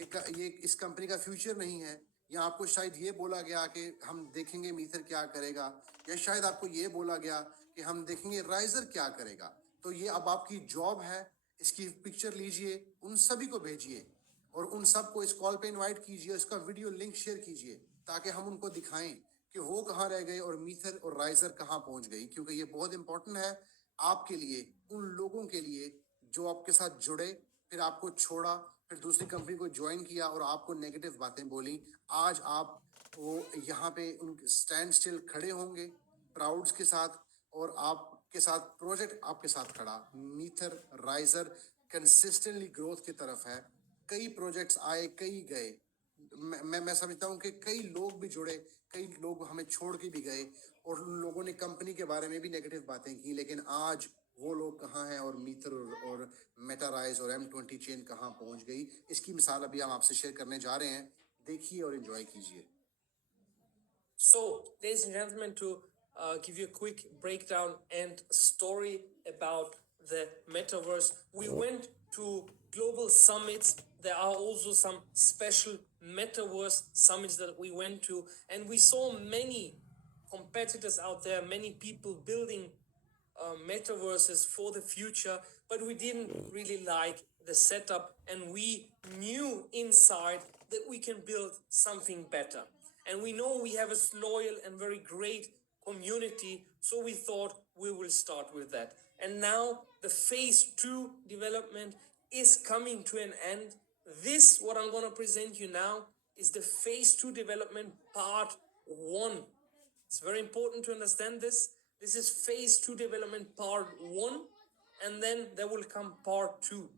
कि ये इस कंपनी का फ्यूचर नहीं है, या आपको शायद ये बोला गया कि हम देखेंगे मीथर क्या करेगा, या शायद आपको ये बोला गया कि हम देखेंगे राइजर क्या करेगा। तो ये अब आपकी जॉब है, इसकी पिक्चर लीजिए, उन सभी को भेजिए और उन सबको इस कॉल पे इनवाइट कीजिए, इसका वीडियो लिंक शेयर कीजिए ताकि हम उनको दिखाएं कि वो कहाँ रह गए और मीथर और राइजर कहाँ पहुंच गई। क्योंकि ये बहुत इंपॉर्टेंट है आपके लिए, उन लोगों के लिए जो आपके साथ जुड़े, फिर आपको छोड़ा, फिर दूसरी कंपनी को ज्वाइन किया और आपको नेगेटिव बातें बोली। आज आप वो यहाँ पे उन स्टैंड स्टिल खड़े होंगे प्राउड्स के साथ, और आपके साथ प्रोजेक्ट आपके साथ खड़ा। मीथर राइजर कंसिस्टेंटली ग्रोथ की तरफ है। कई प्रोजेक्ट्स आए, कई गए। मैं समझता हूँ कि कई लोग भी जुड़े, कई लोग हमें छोड़ के भी गए, और उन लोगों ने कंपनी के बारे में भी नेगेटिव बातें की। लेकिन आज वो लोग कहाँ हैं और मीथर और मेटाराइज और M20 चेन कहाँ पहुंच गई, इसकी मिसाल अभी हम आपसे शेयर करने जा रहे हैं। देखिए और एंजॉय कीजिए। So, ladies and gentlemen, to give you a quick breakdown and story about the metaverse, we went to global summits. There are also some special metaverse summits that we went to, and we saw many competitors out there, many people building metaverses for the future, but we didn't really like the setup, and we knew inside that we can build something better. And we know we have a loyal and very great community, so we thought we will start with that. And now the phase 2 development is coming to an end. This, what I'm going to present you now, is the phase 2 development part 1. It's very important to understand this. This is phase 2 development part 1, and then there will come part 2.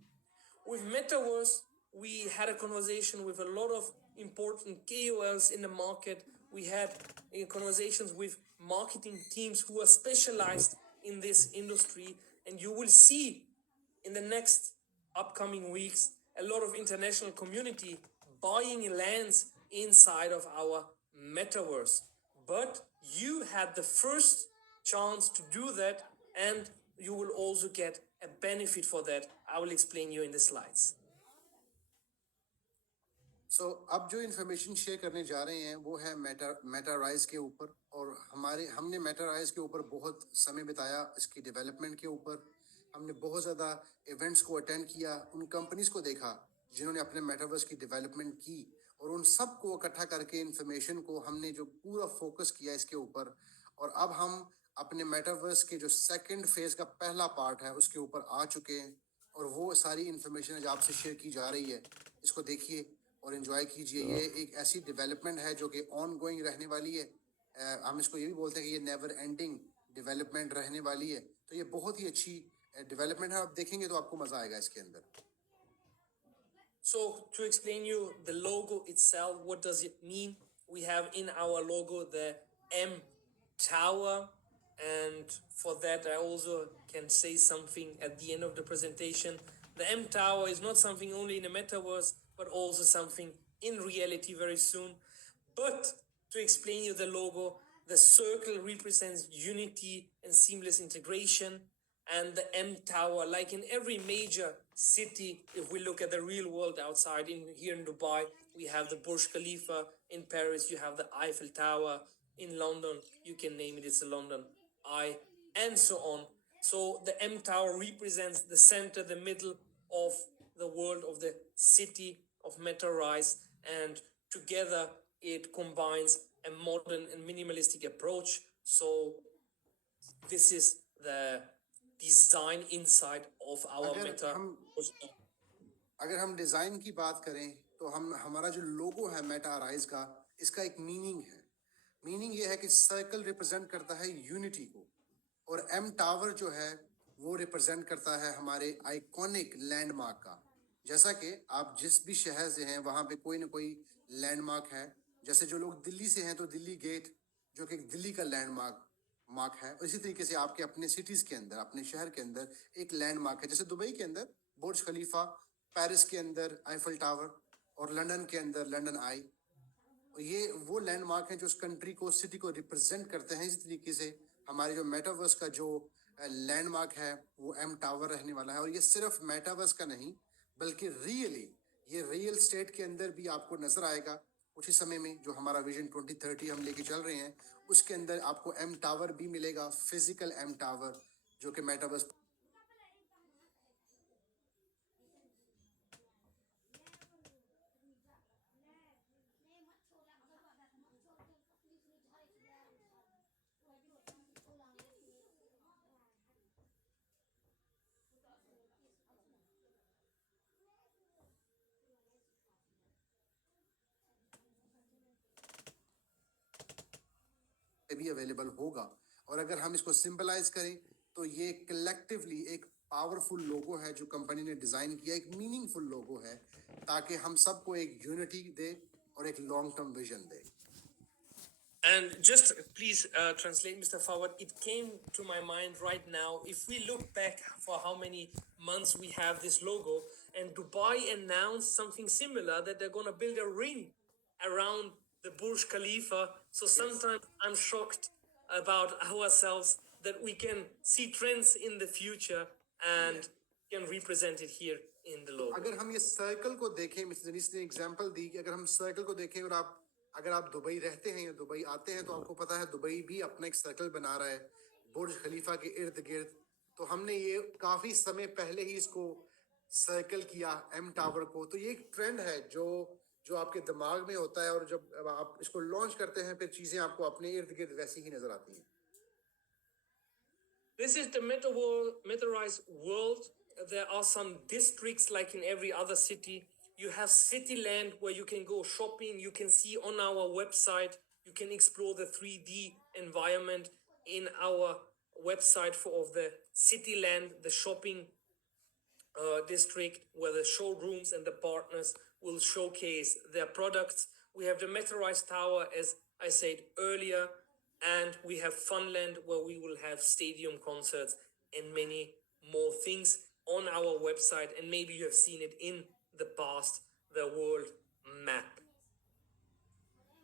With Metaverse, we had a conversation with a lot of important KOLs in the market. We had conversations with marketing teams who are specialized in this industry, and you will see in the next upcoming weeks a lot of international community buying lands inside of our metaverse. But you had the first chance to do that, and you will also get a benefit for that. I will explain you in the slides. अब जो information share करने जा रहे हैं वो है मेटाराइज के ऊपर, और हमने मेटाराइज के ऊपर बहुत समय बिताया, इसकी डेवलपमेंट के ऊपर। हमने बहुत ज़्यादा इवेंट्स को अटेंड किया, उन कंपनीज को देखा जिन्होंने अपने मेटावर्स की डेवलपमेंट की, और उन सब को इकट्ठा करके इन्फॉर्मेशन को हमने जो पूरा फोकस किया इसके ऊपर। और अब हम अपने मेटावर्स के जो सेकंड फेज का पहला पार्ट है उसके ऊपर आ चुके हैं, और वो सारी इन्फॉर्मेशन आज आपसे शेयर की जा रही है। इसको देखिए और एंजॉय कीजिए। ये एक ऐसी डेवलपमेंट है जो कि ऑन गोइंग रहने वाली है। हम इसको ये भी बोलते हैं कि ये नेवर एंडिंग डेवलपमेंट रहने वाली है। तो ये बहुत ही अच्छी डेवलपमेंट है, आप देखेंगे तो आपको मजा आएगा इसके अंदर। So to explain you the logo itself, what does it mean? We have in our logo the M Tower, and for that I also can say something at the end of the presentation. The M Tower is not something only in the metaverse, but also something in reality very soon. But to explain you the logo, the circle represents unity and seamless integration, and the M Tower, like in every major city, if we look at the real world outside, here in Dubai, we have the Burj Khalifa. In Paris, you have the Eiffel Tower. In London, you can name it, it's the London Eye, and so on. So the M Tower represents the center, the middle of the world, of the city of MetaRise, and together it combines a modern and minimalistic approach. So this is the design inside of our अगर Meta. हम अगर हम डिज़ाइन की बात करें तो हम हमारा जो लोगो है मेटा राइज का, इसका एक मीनिंग है। मीनिंग ये है कि सर्कल रिप्रेजेंट करता है यूनिटी को, और एम टावर जो है वो रिप्रेजेंट करता है हमारे आइकॉनिक लैंडमार्क का। जैसा कि आप जिस भी शहर से हैं वहाँ पे कोई ना कोई लैंडमार्क है। जैसे जो लोग दिल्ली से हैं तो दिल्ली गेट जो कि दिल्ली का लैंडमार्क है, और इसी तरीके से आपके अपने सिटीज़ के अंदर, अपने शहर के अंदर एक लैंडमार्क है। जैसे दुबई के अंदर बुर्ज खलीफा, पेरिस के अंदर आईफल टावर, और लंदन के अंदर लंदन आई। ये वो लैंडमार्क हैं जो उस कंट्री को, सिटी को रिप्रेजेंट करते हैं। इसी तरीके से हमारे जो मेटावर्स का जो लैंडमार्क है वो एम टावर रहने वाला है। और ये सिर्फ मेटावर्स का नहीं, बल्कि ये रियल स्टेट के अंदर भी आपको नजर आएगा कुछ ही समय में। जो हमारा विजन 2030 हम लेके चल रहे हैं, उसके अंदर आपको एम टावर भी मिलेगा, फिजिकल एम टावर, जो कि मेटावर्स। भी अवेलेबल होगा। और अगर हम इसको सिंपलाइज करें तो ये कलेक्टिवली एक पावरफुल लोगो है जो कंपनी ने डिजाइन किया, एक मीनिंगफुल लोगो है, ताकि हम सबको एक यूनिटी दे और एक long term vision they. And just please translate, Mr. Fawad. It came to my mind right now. If we look back for how many months we have this logo, and Dubai announced something similar, that they're going to build a ring around the Burj Khalifa. So sometimes I'm shocked about ourselves that we can see trends in the future and can represent it here in the logo. अगर हम ये सर्कल को देखें, मिस्टर ने एग्जांपल दी कि अगर हम सर्कल को देखें और अगर आप दुबई रहते हैं या दुबई आते हैं तो आपको पता है दुबई भी अपना एक सर्कल बना रहा है बुर्ज खलीफा के इर्द गिर्द। तो हमने ये काफी समय पहले ही इसको सर्कल किया एम टावर को। तो ये एक ट्रेंड है जो आपके दिमाग में होता है, और जब आप इसको लॉन्च करते हैं फिर चीजें आपको अपने इर्द गिर्द वैसी ही नजर आती हैं। This is the metarized world. There are some districts like in every other city. You have Cityland where you can go shopping. You can see on our website. You can explore the 3D environment in our website of the Cityland, the shopping district, where the showrooms and the partners will showcase their products. We have the Metarise Tower, as I said earlier, and we have Funland, where we will have stadium concerts and many more things on our website. And maybe you have seen it in the past, the world map.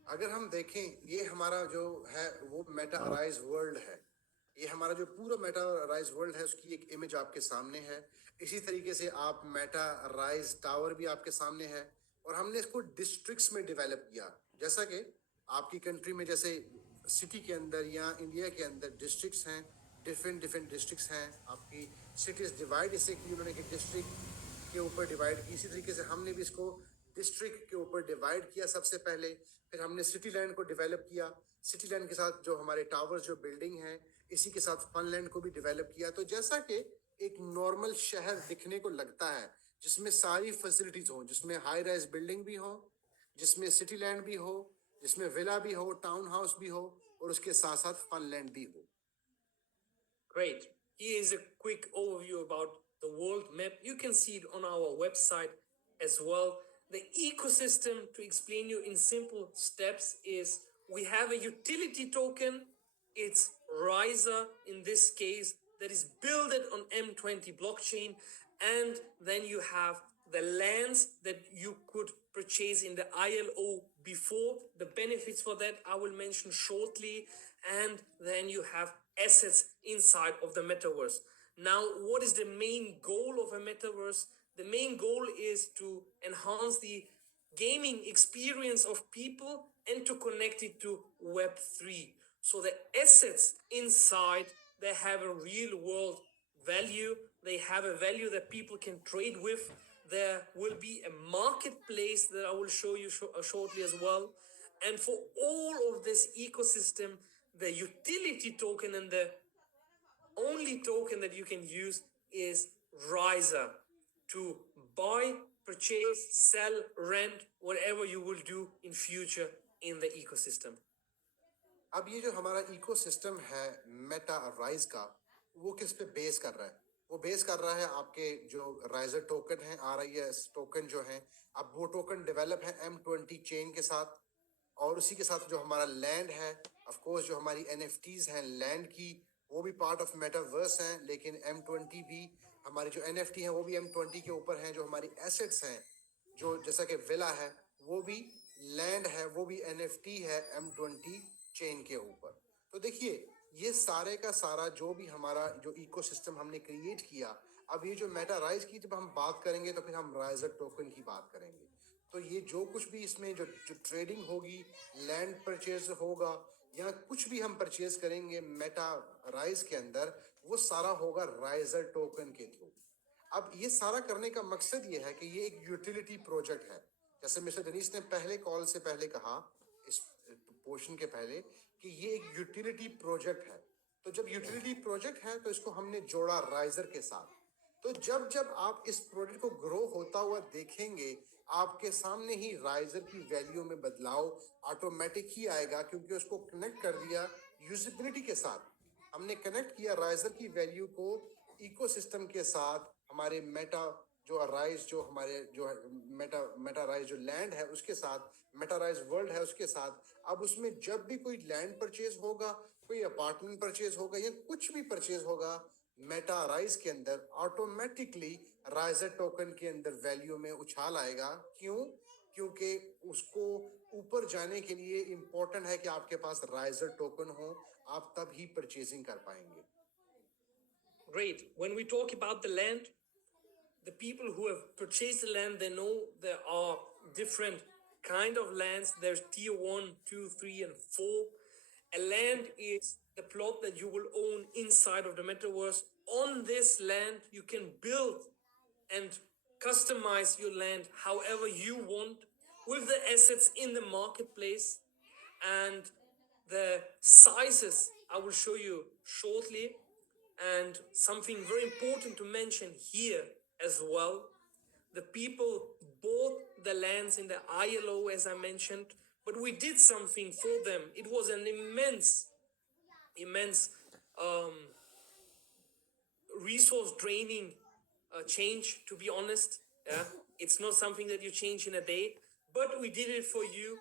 अगर हम देखें, ये हमारा जो है वो मेटाराइज वर्ल्ड है। ये हमारा जो पूरा मेटाराइज वर्ल्ड है उसकी एक इमेज आपके सामने है। इसी तरीके से आप मेटाराइज टावर भी आपके सामने है, और हमने इसको डिस्ट्रिक्ट्स में डेवलप किया। जैसा कि आपकी कंट्री में जैसे सिटी के अंदर या इंडिया के अंदर डिस्ट्रिक्ट्स हैं, डिफरेंट डिस्ट्रिक्ट्स हैं। आपकी सिटीज डिवाइड इससे की उन्होंने कि डिस्ट्रिक्ट के ऊपर डिवाइड की। इसी तरीके से हमने भी इसको डिस्ट्रिक्ट के ऊपर डिवाइड किया सबसे पहले। फिर हमने सिटी लैंड को डेवलप किया। सिटी लैंड के साथ जो हमारे टावर्स, जो बिल्डिंग है, इसी के साथ फनलैंड को भी डेवलप किया। तो जैसा कि एक नॉर्मल शहर दिखने को लगता है, जिसमें सारी फैसिलिटीज हो, जिसमें हाई राइज बिल्डिंग भी हो, जिसमें सिटी लैंड भी हो, जिसमें विला भी हो, टाउन हाउस भी हो, और उसके साथ साथ फनलैंड भी हो। Great. Here is a quick overview about the world map. You can see it on our website as well. The ecosystem, to explain you in simple steps, is we have a utility token. It's Riser in this case, that is built on M20 blockchain. And then you have the lands that you could purchase in the ILO before, the benefits for that I will mention shortly, and then you have assets inside of the metaverse. Now, what is the main goal of a metaverse? The main goal is to enhance the gaming experience of people and to connect it to Web3. So the assets inside, they have a real world value. They have a value that people can trade with. There will be a marketplace that I will show you shortly as well. And for all of this ecosystem, the utility token and the only token that you can use is Riser to buy, purchase, sell, rent, whatever you will do in future in the ecosystem. अब ये जो हमारा इकोसिस्टम है Meta rise का, वो किस पे बेस कर रहा है? वो बेस कर रहा है आपके जो राइजर टोकन है, RIS टोकन जो है, अब वो टोकन डेवलप है M20 चेन के साथ, और उसी के साथ जो हमारा लैंड है, ऑफ कोर्स जो हमारी NFTs हैं लैंड की, वो भी पार्ट ऑफ मेटावर्स हैं, लेकिन M20 भी हमारी जो NFT है वो भी M20 के ऊपर हैं। जो हमारी एसेट्स हैं, जो जैसा कि विला है, वो भी लैंड है, वो भी NFT है M20 चेन के ऊपर। तो देखिए, ये सारे का सारा जो भी हमारा जो इकोसिस्टम हमने क्रिएट किया, अब ये जो मेटा राइज की जब हम बात करेंगे तो फिर हम राइजर टोकन की बात करेंगे। तो ये जो कुछ भी इसमें जो ट्रेडिंग होगी, लैंड परचेज होगा, या कुछ भी हम परचेज करेंगे मेटा राइज के अंदर, वो सारा होगा राइजर टोकन के थ्रू। अब ये सारा करने का मकसद ये है कि ये एक यूटिलिटी प्रोजेक्ट है। जैसे मिस्टर डनीश ने पहले कॉल से पहले कहा, इस पोर्शन के पहले, कि ये एक यूटिलिटी प्रोजेक्ट है। तो जब यूटिलिटी प्रोजेक्ट है तो इसको हमने जोड़ा राइजर के साथ। तो जब जब आप इस प्रोजेक्ट को ग्रो होता हुआ देखेंगे, आपके सामने ही राइजर की वैल्यू में बदलाव ऑटोमेटिक ही आएगा, क्योंकि उसको कनेक्ट कर दिया यूजिबिलिटी के साथ। हमने कनेक्ट किया राइजर की वैल्यू को इकोसिस्टम के साथ, हमारे मेटा जो राइज जो हमारे जो मेटा राइज जो लैंड है उसके साथ, मेटा राइज वर्ल्ड है उसके साथ। अब उसमें जब भी कोई लैंड परचेज होगा, कोई अपार्टमेंट परचेज होगा, या कुछ भी परचेज होगा मेटा राइज के अंदर, ऑटोमेटिकली राइजर टोकन के अंदर वैल्यू में उछाल आएगा। क्यों? क्योंकि उसको ऊपर जाने के लिए इंपॉर्टेंट है कि आपके पास राइजर टोकन हो, आप तब ही परचेजिंग कर पाएंगे। Great. When we talk about the land, the people who have purchased the land, they know there are different kind of lands. There's tier 1, 2, 3, and 4. A land is the plot that you will own inside of the metaverse. On this land, you can build and customize your land however you want with the assets in the marketplace. And the sizes I will show you shortly. And something very important to mention here as well, the people bought the lands in the ILO, as I mentioned, but we did something for them. It was an immense resource draining change, to be honest. Yeah, it's not something that you change in a day, but we did it for you.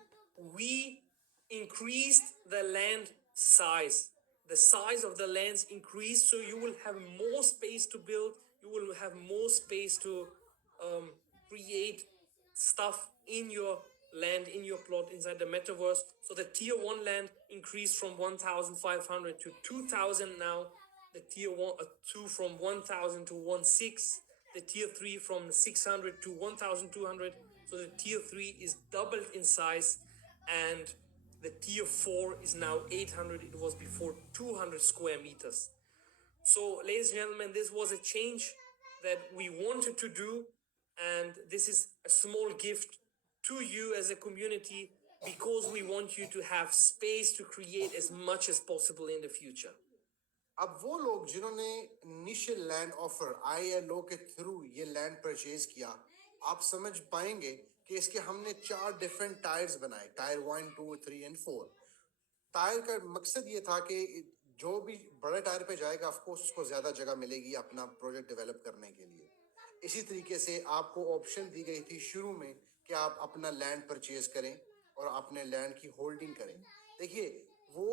We increased the land size. The size of the lands increased, so you will have more space to build. You will have more space to create stuff in your land, in your plot inside the metaverse. So the tier 1 land increased from 1,500 to 2,000 now. The tier 2 from 1,000 to 1,600. The tier 3 from 600 to 1,200. So the tier 3 is doubled in size, and the tier 4 is now 800. It was before 200 square meters. So, ladies and gentlemen, this was a change that we wanted to do, and this is a small gift to you as a community, because we want you to have space to create as much as possible in the future. अब वो लोग जिन्होंने initial land offer ILO के थ्रू ये land purchase किया, आप समझ पाएंगे कि इसके हमने 4 डिफरेंट टायर्स बनाए, टायर 1, 2, 3 एंड 4। टायर का मकसद ये था कि जो भी बड़े टायर पे जाएगा, ऑफ कोर्स उसको ज्यादा जगह मिलेगी अपना प्रोजेक्ट डेवलप करने के लिए। इसी तरीके से आपको ऑप्शन दी गई थी शुरू में कि आप अपना लैंड परचेज करें और अपने लैंड की होल्डिंग करें। देखिए, वो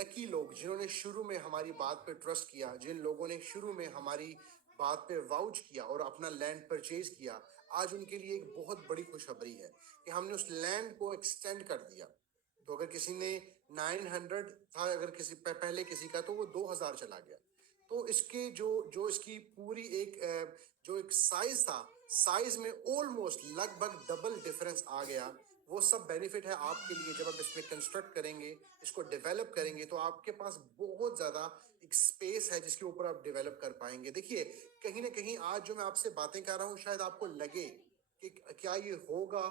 लकी लोग जिन्होंने शुरू में हमारी बात पे ट्रस्ट किया, जिन लोगों ने शुरू में हमारी बात पे वाउच किया और अपना लैंड परचेज किया, आज उनके लिए एक बहुत बड़ी खुशखबरी है कि हमने उस लैंड को एक्सटेंड कर दिया। तो अगर किसी ने 900 था, अगर किसी पहले किसी का, तो वो 2000 चला गया। तो इसके जो जो इसकी पूरी जो एक साइज था, साइज में ऑलमोस्ट लगभग डबल डिफरेंस आ गया। वो सब बेनिफिट है आपके लिए। जब आप इसमें कंस्ट्रक्ट करेंगे, इसको डेवलप करेंगे, तो आपके पास बहुत ज्यादा एक स्पेस है जिसके ऊपर आप डेवलप कर पाएंगे। देखिए, कहीं ना कहीं आज जो मैं आपसे बातें कर रहा हूँ, शायद आपको लगे कि क्या ये होगा,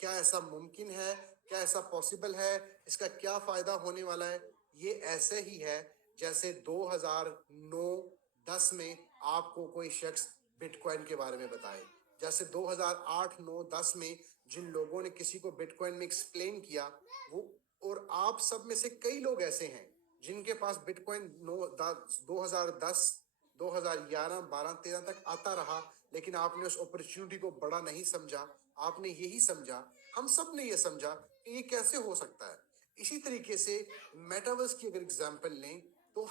क्या ऐसा मुमकिन है, क्या ऐसा पॉसिबल है, इसका क्या फायदा होने वाला है। ये ऐसे ही है जैसे 2009-10 में आपको कोई शख्स बिटकॉइन के बारे में बताए, जैसे 2008-9-10 में जिन लोगों ने किसी को बिटकॉइन में एक्सप्लेन किया, वो और आप सब में से कई लोग ऐसे हैं जिनके पास बिटकॉइन 2010, 2011, 12, 13 तक आता रहा, लेकिन आपने उस अपॉर्चुनिटी को बड़ा नहीं समझा। आपने यही समझा, हम सब ने ये समझा कि ये कैसे हो सकता है। इसी तरीके से मेटावर्स की अगर एग्जांपल लें, तो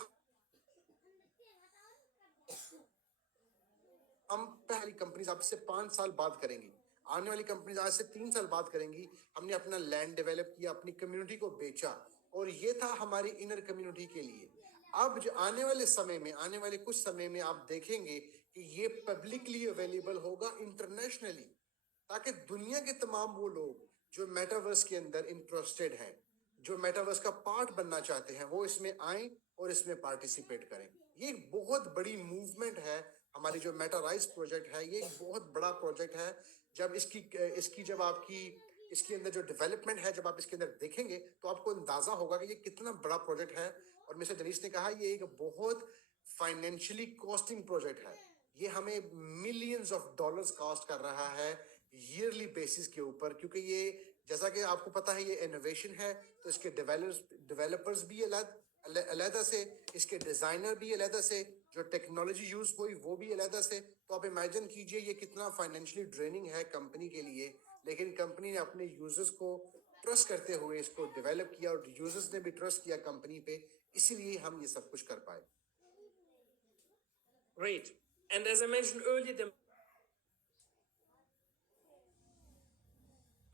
हम पहली कंपनीज आपसे 5 साल बाद करेंगी, आने वाली कंपनीज आज से 3 साल बाद करेंगी। हमने अपना लैंड डेवलप किया, अपनी कम्युनिटी को बेचा, और ये था हमारी इनर कम्युनिटी के लिए। अब जो आने वाले समय में, आने वाले कुछ समय में आप देखेंगे कि ये पब्लिकली अवेलेबल होगा इंटरनेशनली, ताकि दुनिया के तमाम वो लोग जो मेटावर्स के अंदर इंटरेस्टेड हैं, जो मेटावर्स का पार्ट बनना चाहते हैं, वो इसमें आए और इसमें पार्टिसिपेट करें। ये एक बहुत बड़ी मूवमेंट है। हमारी जो मेटाराइज प्रोजेक्ट है, ये एक बहुत बड़ा प्रोजेक्ट है। जब इसकी इसकी जब आपकी इसके अंदर जो डेवलपमेंट है, जब आप इसके अंदर देखेंगे, तो आपको अंदाजा होगा कि ये कितना बड़ा प्रोजेक्ट है। और मिस्टर जनीश ने कहा, ये एक बहुत फाइनेंशियली कॉस्टिंग प्रोजेक्ट है। ये हमें मिलियंस ऑफ डॉलर्स कॉस्ट कर रहा है ईयरली बेसिस के ऊपर, क्योंकि ये, जैसा कि आपको पता है, ये इनोवेशन है। तो इसके डेवलपर्स भी अलग से, इसके डिजाइनर भी अलग से, जो टेक्नोलॉजी यूज हुई वो भी अलग से। तो आप इमेजिन कीजिए ये कितना फाइनेंशियली ड्रेनिंग है कंपनी के लिए। लेकिन कंपनी ने अपने यूजर्स को ट्रस्ट करते हुए इसको डेवलप किया, और यूजर्स ने भी ट्रस्ट किया कंपनी पे, इसीलिए हम ये सब कुछ कर पाए। Great. And as I mentioned earlier, the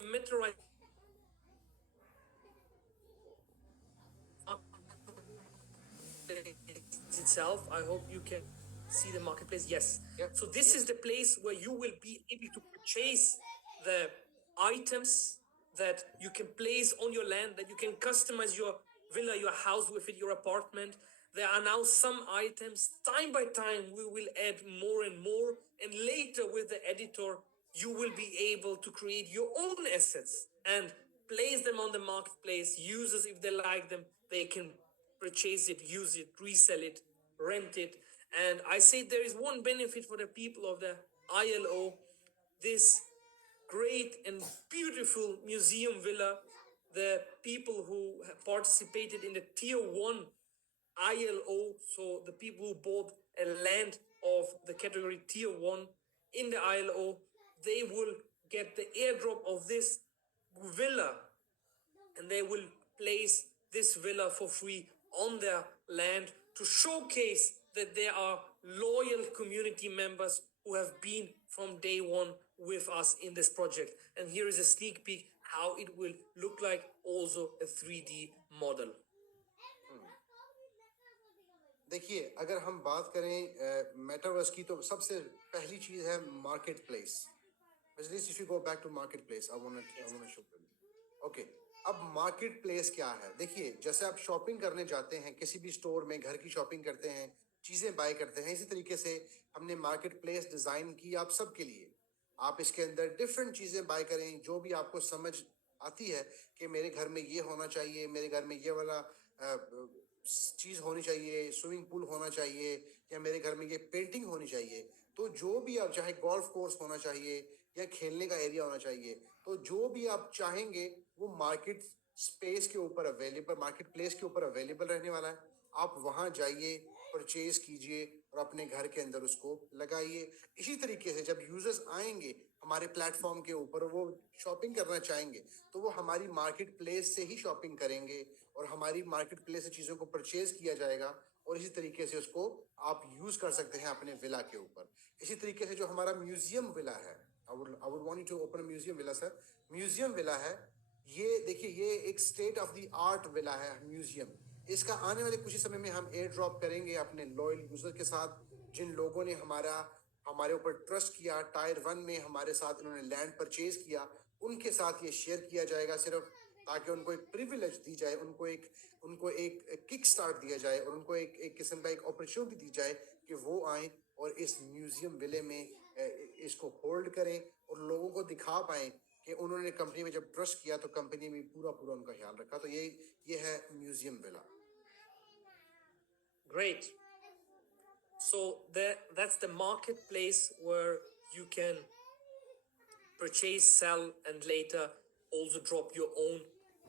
metro itself, I hope you can see the marketplace. Yes. Yep. So this is the place where you will be able to purchase the items that you can place on your land, that you can customize your villa, your house with it, your apartment. There are now some items, time by time we will add more and more, and later with the editor you will be able to create your own assets and place them on the marketplace. Users, if they like them, they can purchase it, use it, resell it, rent it. And I say there is one benefit for the people of the ILO, this great and beautiful museum villa. The people who participated in the tier 1 ILO, so the people who bought a land of the category tier 1 in the ILO, they will get the airdrop of this villa, and they will place this villa for free on their land to showcase that they are loyal community members who have been from day one with us in this project. And here is a sneak peek how it will look like, also a 3D model. देखिए, अगर हम बात करें मेटावर्स की, तो सबसे पहली चीज है marketplace. If you go back to marketplace, I want to show you. Okay, अब मार्केट प्लेस क्या है? देखिए, जैसे आप शॉपिंग करने जाते हैं किसी भी स्टोर में, घर की शॉपिंग करते हैं, चीजें बाय करते हैं, इसी तरीके से हमने मार्केट प्लेस डिजाइन की आप सबके लिए। आप इसके अंदर डिफरेंट चीजें बाय करें, जो भी आपको समझ आती है कि मेरे घर में ये होना चाहिए, मेरे घर में ये वाला चीज होनी चाहिए, स्विमिंग पूल होना चाहिए, या मेरे घर में ये पेंटिंग होनी चाहिए। तो जो भी आप चाहे, गोल्फ कोर्स होना चाहिए या खेलने का एरिया होना चाहिए, तो जो भी आप चाहेंगे वो मार्केट स्पेस के ऊपर अवेलेबल, मार्केट प्लेस के ऊपर अवेलेबल रहने वाला है। आप वहां जाइए, परचेज कीजिए और अपने घर के अंदर उसको लगाइए। इसी तरीके से जब यूजर्स आएंगे हमारे प्लेटफॉर्म के ऊपर, वो शॉपिंग करना चाहेंगे, तो वो हमारी मार्केट प्लेस से ही शॉपिंग करेंगे, और हमारी मार्केट प्लेस से चीज़ों को परचेज किया जाएगा, और इसी तरीके से उसको आप यूज़ कर सकते हैं अपने विला के ऊपर। इसी तरीके से जो हमारा म्यूजियम विला है, I would want you to open a museum villa, sir. Museum villa है ये, देखिए ये एक state of the art villa है म्यूजियम। इसका आने वाले कुछ ही समय में हम एयर ड्रॉप करेंगे अपने लॉयल यूजर के साथ, जिन लोगों ने हमारे ऊपर ट्रस्ट किया, टायर 1 में हमारे साथ इन्होंने लैंड परचेज किया, उनके साथ ये शेयर किया जाएगा, सिर्फ ताकि उनको एक प्रिविलेज दी जाए, उनको एक किक स्टार्ट दिया जाए और उनको एक किस्म का एक अपॉर्चुनिटी दी जाए कि वो आए और इस म्यूजियम विले में इसको होल्ड करें और लोगों को दिखा पाए कि उन्होंने कंपनी में जब ट्रस्ट किया तो कंपनी में पूरा उनका ख्याल रखा। तो ये है museum villa. Great. So that's the marketplace where you can purchase, sell, and later also drop your own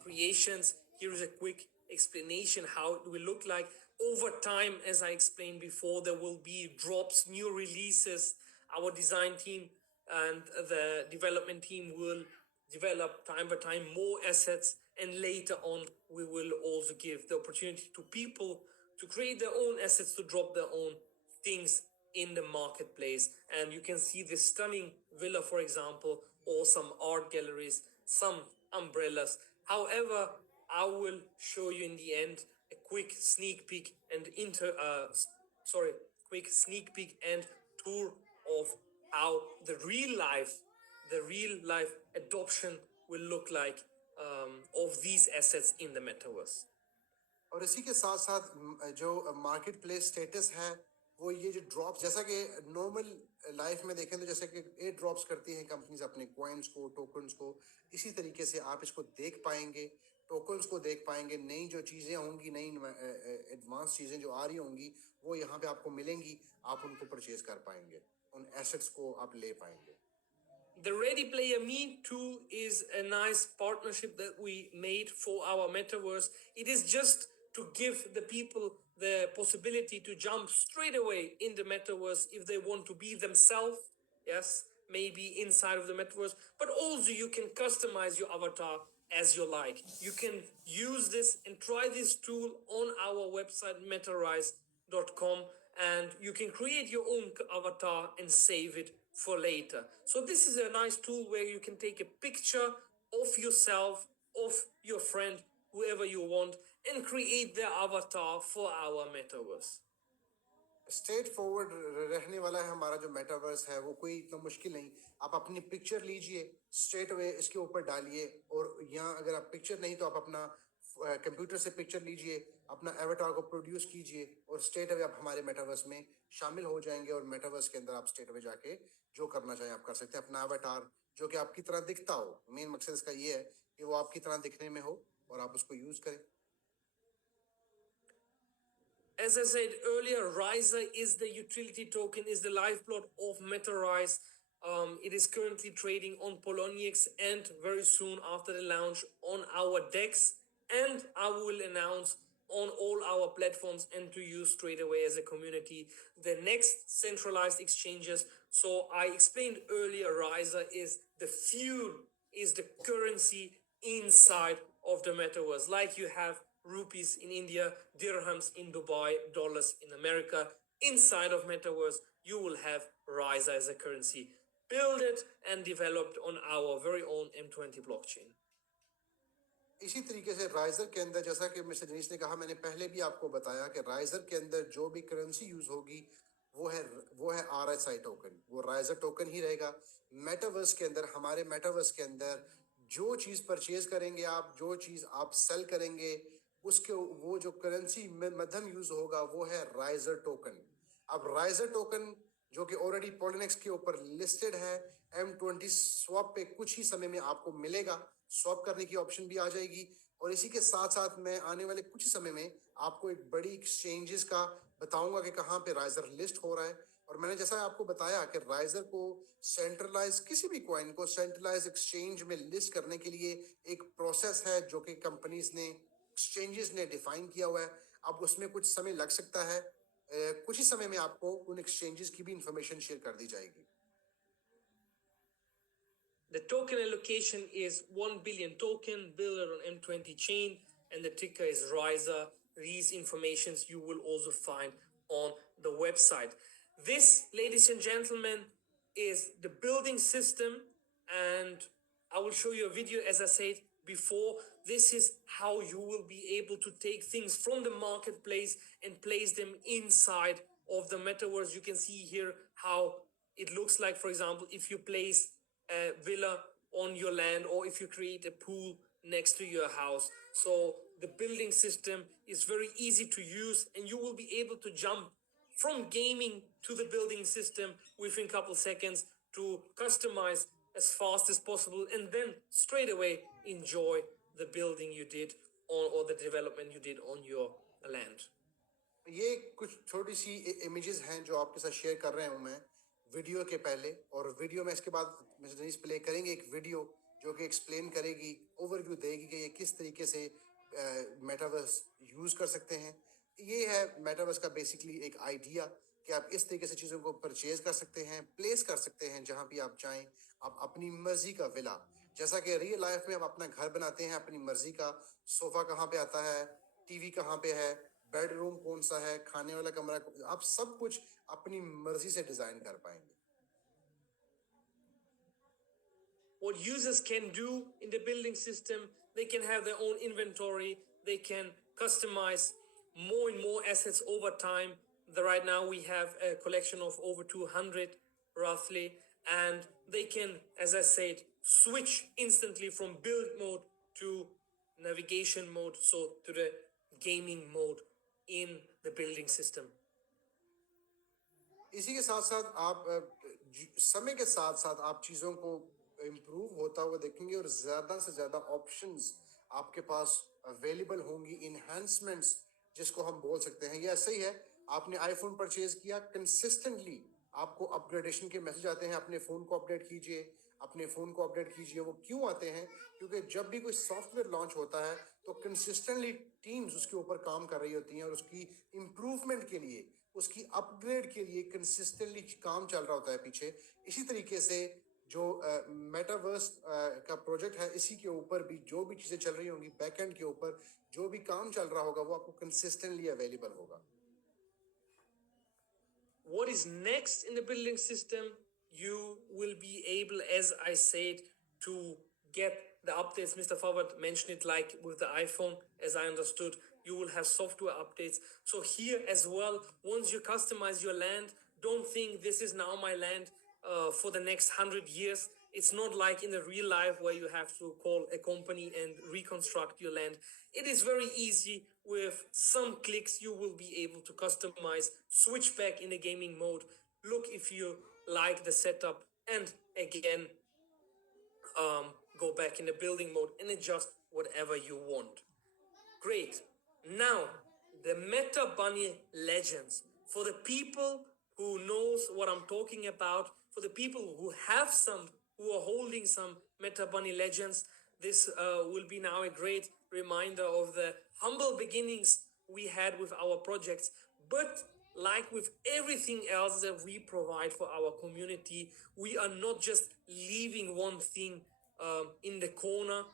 creations. Here is a quick explanation how it will look like. Over time, as I explained before, there will be drops, new releases. Our design team and the development team will develop time by time more assets, and later on we will also give the opportunity to people to create their own assets, to drop their own things in the marketplace. And you can see this stunning villa, for example, or some art galleries, some umbrellas. However, I will show you in the end a quick sneak peek and quick sneak peek and tour of how the real life adoption will look like of these assets in the metaverse. और इसी के साथ साथ जो market place status है वो ये जो ड्रॉप्स, जैसा कि नॉर्मल लाइफ में देखें तो जैसे कि एयर ड्रॉप्स करती हैं कंपनीज अपने कॉइन्स को, टोकन्स को, इसी तरीके से आप इसको देख पाएंगे, टोकन्स को देख पाएंगे। नई जो चीज़ें होंगी, नई एडवांस चीज़ें जो आ रही होंगी वो यहाँ पे आपको मिलेंगी, आप उनको परचेज कर पाएंगे, उन एसेट्स को आप ले पाएंगे। The Ready Player Me tool is a nice partnership that we made for our metaverse. It is just to give the people the possibility to jump straight away in the metaverse if they want to be themselves. Yes, maybe inside of the metaverse, but also you can customize your avatar as you like. You can use this and try this tool on our website metarise.com, and you can create your own avatar and save it for later. So this is a nice tool where you can take a picture of yourself, of your friend, whoever you want, and create their avatar for our metaverse. Straight forward रहने वाला है हमारा जो मेटावर्स है, वो कोई इतना मुश्किल नहीं। आप अपनी पिक्चर लीजिए, स्ट्रेट वे इसके ऊपर डालिए, और यहाँ अगर आप पिक्चर नहीं तो आप अपना कंप्यूटर से पिक्चर लीजिए, अपना एवेटार को प्रोड्यूस कीजिए और स्ट्रेट अवे आप हमारे मेटावर्स में शामिल हो जाएंगे। और मेटावर्स के अंदर आप स्ट्रेट अवे जाके जो करना चाहें आप कर सकते हैं। अपना एवेटार जो कि आपकी तरह दिखता हो, मेन मकसद इसका ये है कि वो आपकी तरह दिखने में हो और आप उसको यूज करें। As I said earlier, Riser is the utility token, is the lifeblood of MetaRise. It is currently trading on Poloniex and very soon after the launch on our DEX. And I will announce on all our platforms and to you straight away as a community the next centralized exchanges. So I explained earlier, Riser is the fuel, is the currency inside of the metaverse. Like you have rupees in India, dirhams in Dubai, dollars in America. Inside of metaverse, you will have Riser as a currency, build it and developed on our very own M20 blockchain. इसी तरीके से राइजर के अंदर, जैसा कि मिस्टर जनीश ने कहा, मैंने पहले भी आपको बताया कि राइजर के अंदर जो भी करेंसी यूज होगी वो है RSI टोकन, वो राइजर टोकन ही रहेगा। मेटावर्स के अंदर, हमारे मेटावर्स के अंदर जो चीज़ परचेज करेंगे आप, जो चीज़ आप सेल करेंगे, उसके वो जो करेंसी मध्यम यूज होगा वो है राइजर टोकन। अब राइजर टोकन जो कि ऑलरेडी पॉलिनेक्स के ऊपर लिस्टेड है, M20 स्वैप पे कुछ ही समय में आपको मिलेगा, स्वैप करने की ऑप्शन भी आ जाएगी। और इसी के साथ साथ मैं आने वाले कुछ ही समय में आपको एक बड़ी एक्सचेंजेस का बताऊंगा कि कहाँ पे राइजर लिस्ट हो रहा है। और मैंने जैसा आपको बताया कि राइजर को सेंट्रलाइज, किसी भी कॉइन को सेंट्रलाइज एक्सचेंज में लिस्ट करने के लिए एक प्रोसेस है जो कि कंपनीज ने, एक्सचेंजेस ने डिफाइन किया हुआ है। अब उसमें कुछ समय लग सकता है, कुछ ही समय में आपको उन एक्सचेंजेस की भी इंफॉर्मेशन शेयर कर दी जाएगी। The token allocation is 1 billion token built on M20 chain, and the ticker is Riser. These informations you will also find on the website. This, ladies and gentlemen, is the building system, and I will show you a video as I said before. This is how you will be able to take things from the marketplace and place them inside of the metaverse. You can see here how it looks like, for example, if you place a villa on your land or if you create a pool next to your house. So the building system is very easy to use, and you will be able to jump from gaming to the building system within a couple seconds to customize as fast as possible, and then straight away enjoy the building you did on, or the development you did on your land. ये कुछ छोटी सी इमेजेस हैं जो आपके साथ शेयर कर रहे हूँ मैं वीडियो के पहले, और वीडियो में इसके बाद मिस्टर जनीस प्ले करेंगे एक वीडियो जो कि एक्सप्लेन करेगी, ओवरव्यू देगी कि ये किस तरीके से मेटावर्स यूज़ कर सकते हैं। ये है मेटावर्स का बेसिकली एक आइडिया कि आप इस तरीके से चीज़ों को परचेज कर सकते हैं, प्लेस कर सकते हैं जहाँ भी आप चाहें, आप अपनी मर्जी का विला, जैसा कि रियल लाइफ में आप अपना घर बनाते हैं अपनी मर्जी का, सोफ़ा कहाँ पे आता है, टीवी कहाँ पे है, बेडरूम कौन सा है, खाने वाला कमरा, आप सब कुछ अपनी मर्जी से डिजाइन कर पाएंगे। What users can do in the building system, they can have their own inventory, they can customize more and more assets over time. Right now we have a collection of over 200 roughly, and they can, as I said, switch instantly from build mode to navigation mode, so to the gaming mode in the building system. इसी के साथ साथ आप समय के साथ साथ आप चीज़ों को इम्प्रूव होता हुआ देखेंगे और ज़्यादा से ज़्यादा ऑप्शंस आपके पास अवेलेबल होंगी, इन्हांसमेंट्स जिसको हम बोल सकते हैं। ये ऐसे ही है, आपने आईफोन परचेज किया, कंसिस्टेंटली आपको अपग्रेडेशन के मैसेज आते हैं, अपने फ़ोन को अपडेट कीजिए, अपने फ़ोन को अपडेट कीजिए। वो क्यों आते हैं? क्योंकि जब भी कोई सॉफ्टवेयर लॉन्च होता है तो कंसिस्टेंटली टीम्स उसके ऊपर काम कर रही होती हैं और उसकी इम्प्रूवमेंट के लिए, उसकी अपग्रेड के लिए कंसिस्टेंटली काम चल रहा होता है पीछे। इसी तरीके से जो मेटावर्स का प्रोजेक्ट है, इसी के ऊपर भी जो भी चीज़ें चल रही होंगी, बैकएंड के ऊपर जो भी काम चल रहा होगा वो आपको कंसिस्टेंटली अवेलेबल होगा। What is next in the building system? You will be able, as I said, to get the updates. Mr. Fawad mentioned it like with the iPhone, as I understood, you will have software updates. So here as well, once you customize your land, don't think this is now my land for the next 100 years. It's not like in the real life where you have to call a company and reconstruct your land. It is very easy. With some clicks, you will be able to customize, switch back in the gaming mode, look if you like the setup, and again, go back in the building mode and adjust whatever you want. Great. Now, the Meta Bunny Legends. For the people who knows what I'm talking about, for the people who have some, who are holding some Meta Bunny Legends, this will be now a great reminder of the humble beginnings we had with our projects. But like with everything else that we provide for our community, we are not just leaving one thing in the corner.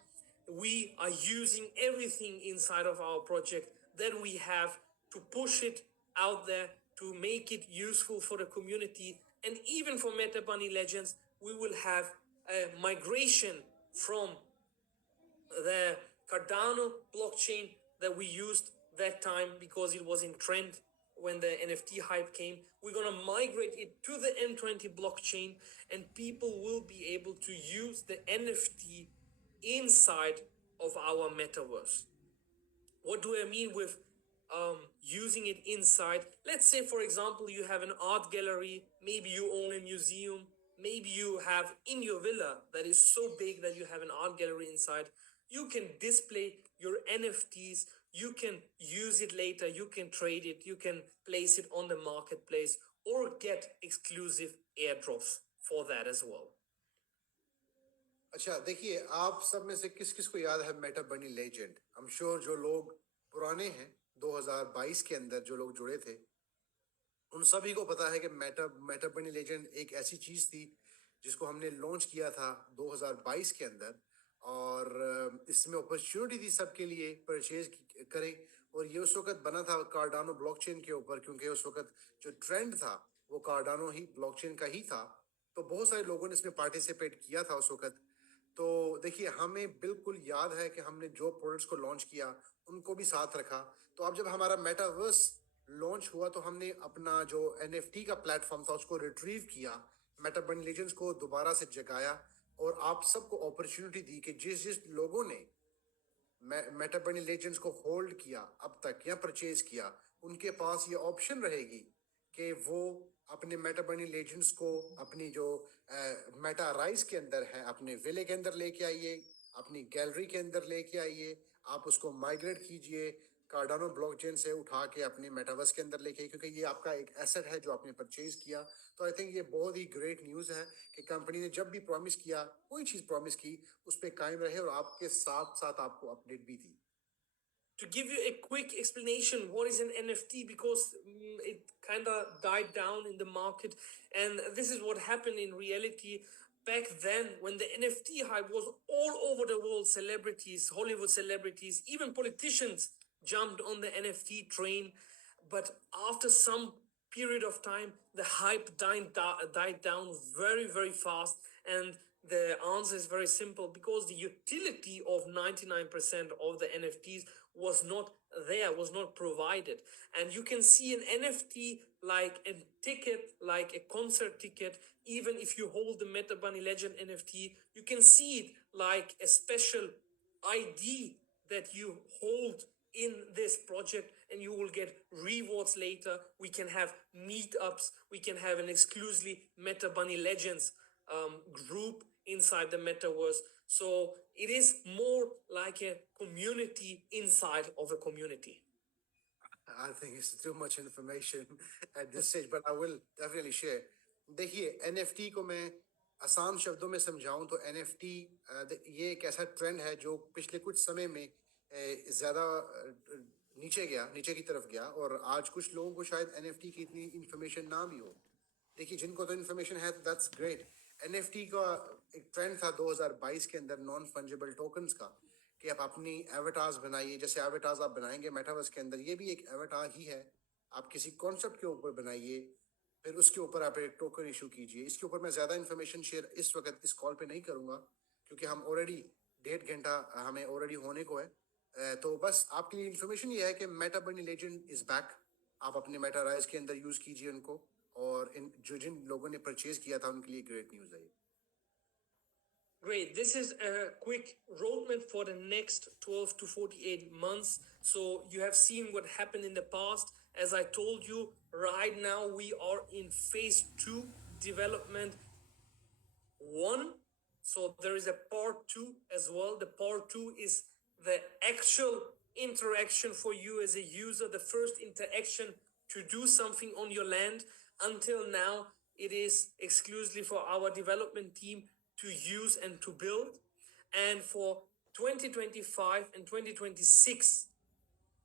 We are using everything inside of our project that we have to push it out there, to make it useful for the community. And even for Meta Bunny Legends, we will have a migration from the Cardano blockchain that we used that time because it was in trend when the NFT hype came. We're going to migrate it to the M20 blockchain, and people will be able to use the NFT inside of our metaverse. What do I mean with using it inside? Let's say, for example, you have an art gallery, maybe you own a museum, maybe you have in your villa that is so big that you have an art gallery inside. You can display your NFTs, you can use it later, you can trade it, you can place it on the marketplace or get exclusive airdrops for that as well. अच्छा देखिए, आप सब में से किस किस को याद है मेटा बनी लेजेंड? आई एम श्योर जो लोग पुराने हैं 2022 के अंदर जो लोग जुड़े थे उन सभी को पता है कि मेटा बनी लेजेंड एक ऐसी चीज़ थी जिसको हमने लॉन्च किया था 2022 के अंदर, और इसमें अपॉर्चुनिटी थी सबके लिए परचेज करें, और ये उस वक्त बना था कार्डानो ब्लॉकचेन के ऊपर, क्योंकि उस वक्त जो ट्रेंड था वो कार्डानो ही ब्लॉकचेन का ही था। तो बहुत सारे लोगों ने इसमें पार्टिसिपेट किया था उस वक्त। तो देखिए, हमें बिल्कुल याद है कि हमने जो प्रोडक्ट्स को लॉन्च किया उनको भी साथ रखा। तो अब जब हमारा मेटावर्स लॉन्च हुआ तो हमने अपना जो एनएफटी का प्लेटफॉर्म था उसको रिट्रीव किया, मेटा बनी लेजेंड्स को दोबारा से जगाया, और आप सबको अपॉर्चुनिटी दी कि जिस जिस लोगों ने मेटा बनी लेजेंड्स को होल्ड किया अब तक या परचेज किया, उनके पास ये ऑप्शन रहेगी कि वो अपने मेटा बनी लेजेंड्स को अपनी जो मेटा राइज के अंदर है अपने विले के अंदर लेके आइए, अपनी गैलरी के अंदर लेके आइए, आप उसको माइग्रेट कीजिए कार्डानो ब्लॉकचेन से उठा के अपने मेटावर्स के अंदर लेके, क्योंकि ये आपका एक एसेट है जो आपने परचेज किया। तो आई थिंक ये बहुत ही ग्रेट न्यूज़ है कि कंपनी ने जब भी प्रॉमिस किया, कोई चीज़ प्रॉमिस की, उस पर कायम रहे और आपके साथ साथ आपको अपडेट भी दी। To give you a quick explanation, what is an NFT? Because it kind of died down in the market, and this is what happened in reality back then when the NFT hype was all over the world. Celebrities, Hollywood celebrities, even politicians jumped on the NFT train. But after some period of time, the hype died down very, very fast. And the answer is very simple, because the utility of 99% of the NFTs was not there, was not provided. And you can see an NFT like a ticket, like a concert ticket. Even if you hold the Meta Bunny Legend NFT, you can see it like a special ID that you hold in this project, and you will get rewards later. We can have meetups, we can have an exclusively Meta Bunny Legends group inside the metaverse. So it is more like a community inside of a community. I think it's too much information at this stage, but I will definitely share. देखिए, NFT को मैं आसान शब्दों में समझाऊं तो NFT ये एक ऐसा ट्रेंड है जो पिछले कुछ समय में ज़्यादा नीचे की तरफ गया, और आज कुछ लोगों को शायद NFT की इतनी इंफॉर्मेशन ना भी हो। देखिए, जिनको तो इन्फॉर्मेशन है तो दैट्स ग्रेट। NFT का एक ट्रेंड था 2022 के अंदर नॉन फंजिबल टोकन्स का, कि आप अपनी एवेटार्स बनाइए। जैसे एवेटार्स आप बनाएंगे मेटावर्स के अंदर, ये भी एक एवेटार ही है। आप किसी कॉन्सेप्ट के ऊपर बनाइए, फिर उसके ऊपर आप एक टोकन इशू कीजिए। इसके ऊपर मैं ज़्यादा इन्फॉर्मेशन शेयर इस वक्त इस कॉल पे नहीं करूँगा, क्योंकि हम ऑलरेडी 1.5 घंटा हमें ऑलरेडी होने को है। तो बस आपके लिए इन्फॉर्मेशन ये है कि मेटा बनी लेजेंड इज़ बैक। आप अपने मेटा राइज के अंदर यूज़ कीजिए उनको, और जिन लोगों ने परचेज किया था उनके लिए ग्रेट न्यूज़ है। Great. This is a quick roadmap for the next 12 to 48 months. So you have seen what happened in the past. As I told you, right now we are in phase 2 development 1. So there is a part 2 as well. The part 2 is the actual interaction for you as a user, the first interaction to do something on your land. Until now, it is exclusively for our development team to use and to build. And for 2025 and 2026,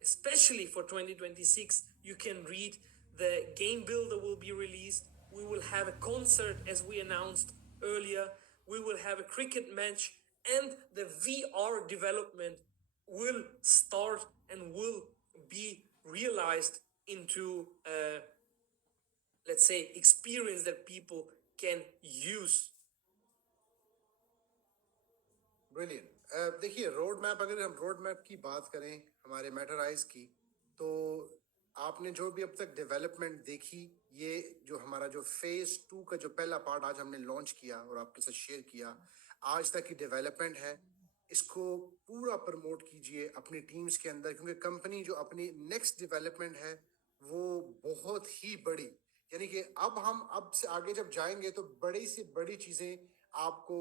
especially for 2026, you can read the game builder will be released. We will have a concert as we announced earlier. We will have a cricket match, and the VR development will start and will be realized into let's say experience that people can use. Brilliant. देखिए, road map, अगर हम road map की बात करें हमारे मेटाराइज की, तो आपने जो भी अब तक डेवलपमेंट देखी, ये जो हमारा जो फेज 2 का जो पहला पार्ट आज हमने लॉन्च किया और आपके साथ शेयर किया, आज तक की डेवलपमेंट है, इसको पूरा प्रमोट कीजिए अपनी टीम्स के अंदर, क्योंकि कंपनी जो अपनी नेक्स्ट डेवलपमेंट है वो बहुत ही बड़ी, यानी कि अब से आगे जब जाएंगे तो बड़ी से बड़ी चीज़ें आपको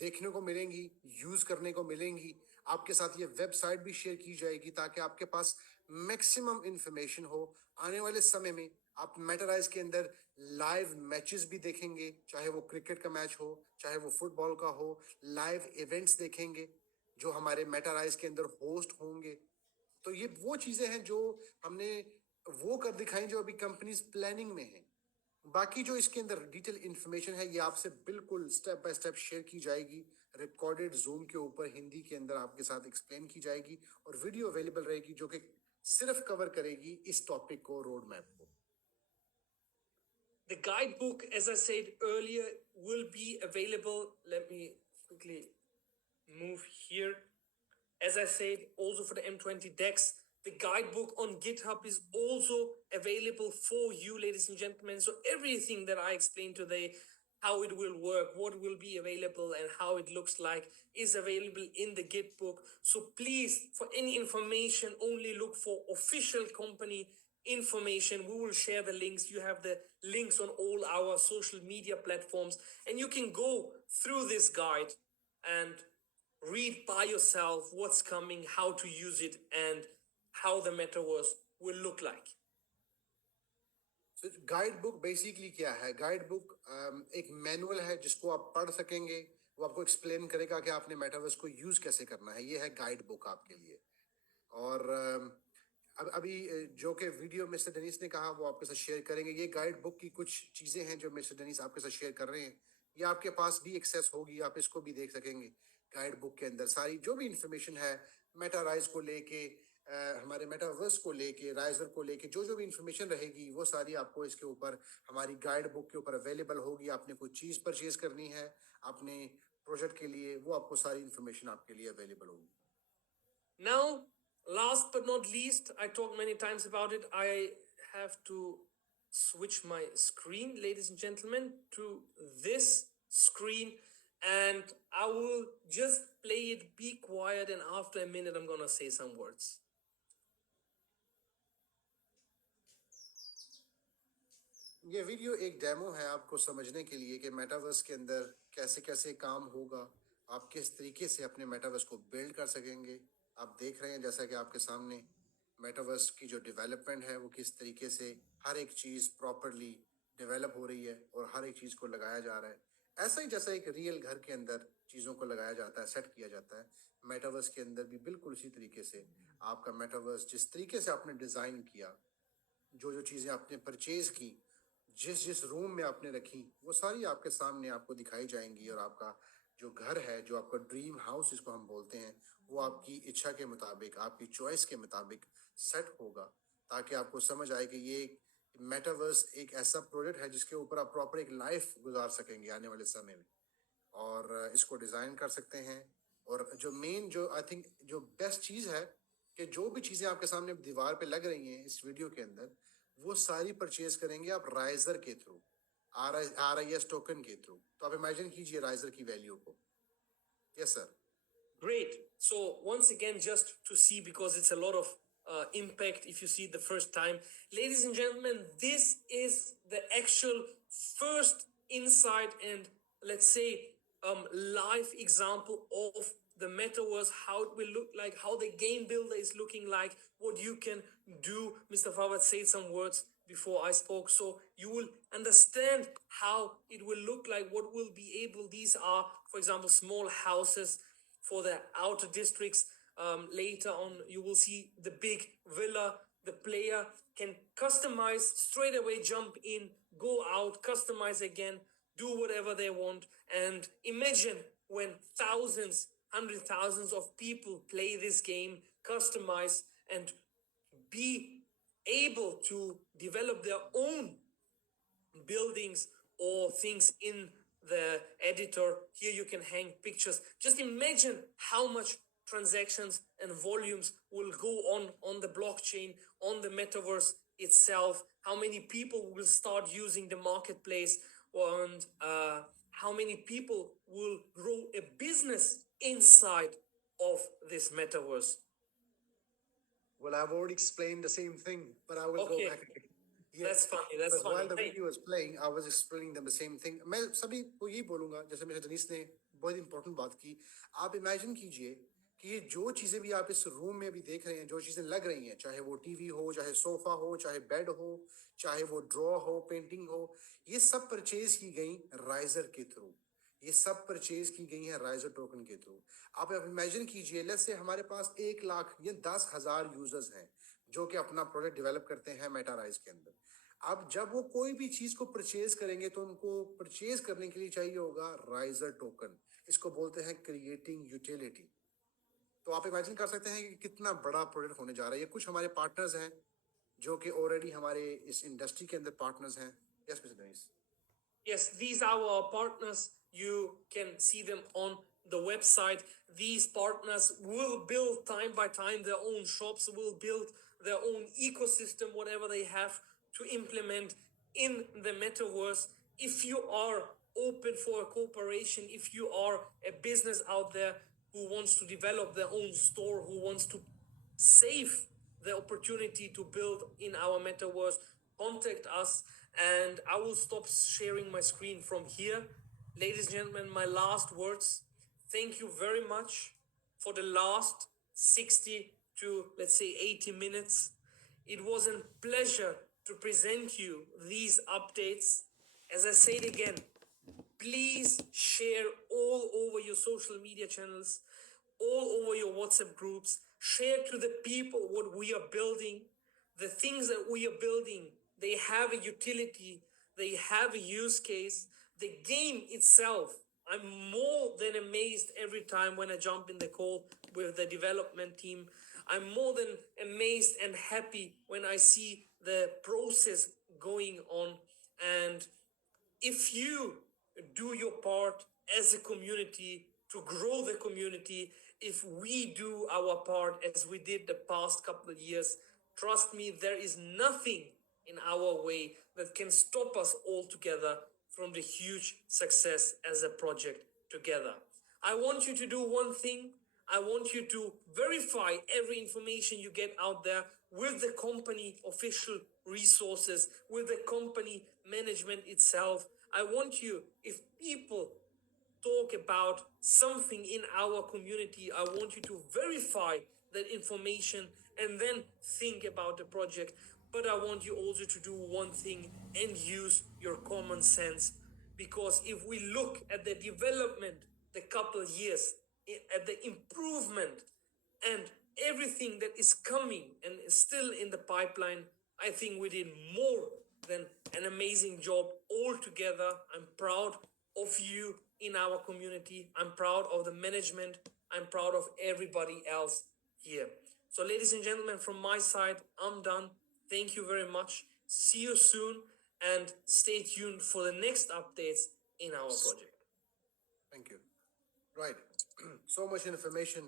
देखने को मिलेंगी, यूज करने को मिलेंगी। आपके साथ ये वेबसाइट भी शेयर की जाएगी ताकि आपके पास मैक्सिमम इंफॉर्मेशन हो। आने वाले समय में आप मेटाराइज के अंदर लाइव मैचेस भी देखेंगे, चाहे वो क्रिकेट का मैच हो, चाहे वो फुटबॉल का हो। लाइव इवेंट्स देखेंगे जो हमारे मेटाराइज के अंदर होस्ट होंगे। तो ये वो चीज़ें हैं जो हमने वो कर दिखाई जो अभी कंपनीज प्लानिंग में है। बाकी जो इसके अंदर डिटेल इन्फॉर्मेशन है ये आपसे बिल्कुल स्टेप बाय स्टेप शेयर की जाएगी, रिकॉर्डेड जूम के ऊपर हिंदी के अंदर आपके साथ एक्सप्लेन की जाएगी, और वीडियो अवेलेबल रहेगी जो कि सिर्फ कवर करेगी इस टॉपिक को, रोड मैप को। The guidebook, as I said earlier, will be available. Let me quickly move here. As I said, also for the M20 DeX, the guidebook on GitHub is also available for you, ladies and gentlemen. So everything that I explained today, how it will work, what will be available, and how it looks like is available in the Git book. So please, for any information, only look for official company information. We will share the links. You have the links on all our social media platforms, and you can go through this guide and read by yourself what's coming, how to use it, and how the metaverse will look like. So guide book basically क्या है? Guide book एक मैनुअल है जिसको आप पढ़ सकेंगे, वो आपको एक्सप्लेन करेगा कि आपने मेटावर्स को यूज कैसे करना है। ये है गाइड बुक आपके लिए। और अब अभी जो कि वीडियो मिस्टर डेनिस ने कहा वो आपके साथ शेयर करेंगे। ये गाइड बुक की कुछ चीज़ें हैं जो मिस्टर डेनिस आपके साथ शेयर कर रहे हैं, ये आपके पास भी एक्सेस होगी, आप इसको भी देख सकेंगे। गाइड बुक के अंदर सारी जो भी इंफॉर्मेशन है मेटाराइज को लेके, हमारे मेटावर्स को लेके, राइजर को लेके, जो जो भी इंफॉर्मेशन रहेगी वो सारी आपको इसके ऊपर हमारी गाइड बुक के ऊपर अवेलेबल होगी। आपने कोई चीज़ परचेज करनी है अपने प्रोजेक्ट के लिए, वो आपको सारी इंफॉर्मेशन आपके लिए अवेलेबल होगी। Now, last but not least, I talked many times about it. I have to switch my screen, ladies and gentlemen, to this screen, and I will just play it, be quiet, and after a minute, I'm gonna say some words. ये वीडियो एक डेमो है आपको समझने के लिए कि मेटावर्स के अंदर कैसे कैसे काम होगा, आप किस तरीके से अपने मेटावर्स को बिल्ड कर सकेंगे। आप देख रहे हैं जैसा कि आपके सामने मेटावर्स की जो डेवलपमेंट है वो किस तरीके से हर एक चीज़ प्रॉपरली डेवलप हो रही है और हर एक चीज़ को लगाया जा रहा है। ऐसा ही जैसा एक रियल घर के अंदर चीज़ों को लगाया जाता है, सेट किया जाता है, मेटावर्स के अंदर भी बिल्कुल उसी तरीके से आपका मेटावर्स जिस तरीके से आपने डिज़ाइन किया, जो जो चीज़ें आपने परचेज की, जिस जिस रूम में आपने रखी, वो सारी आपके सामने आपको दिखाई जाएंगी और आपका जो घर है, जो आपका ड्रीम हाउस जिसको हम बोलते हैं, वो आपकी इच्छा के मुताबिक, आपकी चॉइस के मुताबिक सेट होगा, ताकि आपको समझ आए कि ये मेटावर्स एक ऐसा प्रोजेक्ट है जिसके ऊपर आप प्रॉपर एक लाइफ गुजार सकेंगे आने वाले समय में, और इसको डिज़ाइन कर सकते हैं। और जो मेन जो आई थिंक जो बेस्ट चीज़ है कि जो भी चीज़ें आपके सामने दीवार पे लग रही हैं इस वीडियो के अंदर, वो सारी परचेज करेंगे आप राइजर के थ्रू, RIS टोकन के थ्रू। तो आप इमेजिन कीजिए राइजर की वैल्यू को। Yes sir. Great. So once again, just to see, because it's a lot of impact if you see it the first time. Ladies and gentlemen, this is the actual first insight and, let's say, live example of the metaverse, how it will look like, how the game builder is looking like, what you can do. Mr. Fawad said some words before I spoke, so you will understand how it will look like, what will be able. These are, for example, small houses for the outer districts. Later on, you will see the big villa. The player can customize straight away, jump in, go out, customize again, do whatever they want. And imagine when thousands, hundred thousands of people play this game, customize, and be able to develop their own buildings or things in the editor. Here you can hang pictures. Just imagine how much transactions and volumes will go on the blockchain, on the metaverse itself, how many people will start using the marketplace, and how many people will grow a business inside of this metaverse. Well, I've already explained the same thing, but I will go back again. Yeah. That's funny. That's funny. While the video was playing, I was explaining them the same thing. मैं सभी को यही बोलूँगा, जैसे मिस्टर डनीस ने बहुत इंपॉर्टेंट बात की। आप इमेजिन कीजिए कि ये जो चीज़ें भी आप इस रूम में भी देख रहे हैं, जो चीज़ें लग रही हैं, चाहे वो टीवी हो, चाहे सोफा हो, चाहे बेड हो, चाहे वो ड्रॉ हो, पेंटिंग हो, ये सब परचेज की गई राइजर के थ्रू। ये सब परचेज की गई है राइजर टोकन के थ्रू। आप इमेजिन कीजिए, लेट्स से हमारे पास 1 लाख या 10,000 यूजर्स हैं जो कि अपना प्रोडक्ट डेवलप करते हैं मेटाराइज के अंदर। अब जब वो कोई भी चीज को परचेज करेंगे तो उनको परचेज करने के लिए चाहिए होगा राइजर टोकन। इसको बोलते हैं क्रिएटिंग यूटिलिटी। तो आप इमेजिन कर सकते हैं कि कितना बड़ा प्रोडक्ट होने जा रहा है। ये कुछ हमारे पार्टनर्स हैं जो कि ऑलरेडी हमारे इस इंडस्ट्री के अंदर पार्टनर्स हैं, Yes, Mr. Dennis. Yes, these are our partners. You can see them on the website. These partners will build time by time their own shops, will build their own ecosystem, whatever they have to implement in the metaverse. If you are open for a cooperation, if you are a business out there who wants to develop their own store, who wants to save the opportunity to build in our metaverse, contact us, and I will stop sharing my screen from here. Ladies and gentlemen, my last words. Thank you very much for the last 60 to, let's say, 80 minutes. It was a pleasure to present you these updates. As I say it again, please share all over your social media channels, all over your WhatsApp groups. Share to the people what we are building. The things that we are building, they have a utility, they have a use case. The game itself, I'm more than amazed every time when I jump in the call with the development team. I'm more than amazed and happy when I see the process going on. And if you do your part as a community to grow the community, if we do our part as we did the past couple of years, trust me, there is nothing in our way that can stop us all together from the huge success as a project together. I want you to do one thing. I want you to verify every information you get out there with the company official resources, with the company management itself. I want you, if people talk about something in our community, I want you to verify that information and then think about the project. But I want you also to do one thing and use your common sense. Because if we look at the development, the couple of years, at the improvement and everything that is coming and is still in the pipeline, I think we did more than an amazing job all together. I'm proud of you in our community. I'm proud of the management. I'm proud of everybody else here. So, ladies and gentlemen, from my side, I'm done. Thank you very much. See you soon and stay tuned for the next updates in our project. Thank you. Right. So much information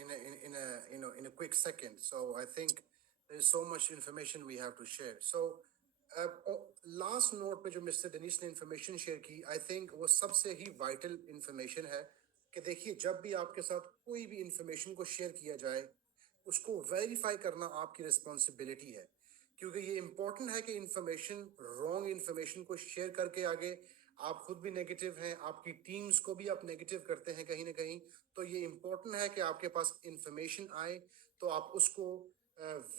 in a quick second. So I think there's so much information we have to share. So last note पे जो mister Dennis ने information share की, I think वो सबसे ही vital information है कि देखिए, जब भी आपके साथ कोई भी इंफॉर्मेशन को शेयर किया जाए, उसको वेरीफाई करना आपकी रिस्पॉन्सिबिलिटी है, क्योंकि ये इंपॉर्टेंट है कि इंफॉर्मेशन, रॉन्ग इंफॉर्मेशन को शेयर करके आगे आप खुद भी नेगेटिव हैं, आपकी टीम्स को भी आप नेगेटिव करते हैं कहीं ना कहीं। तो ये इंपॉर्टेंट है कि आपके पास इंफॉर्मेशन आए तो आप उसको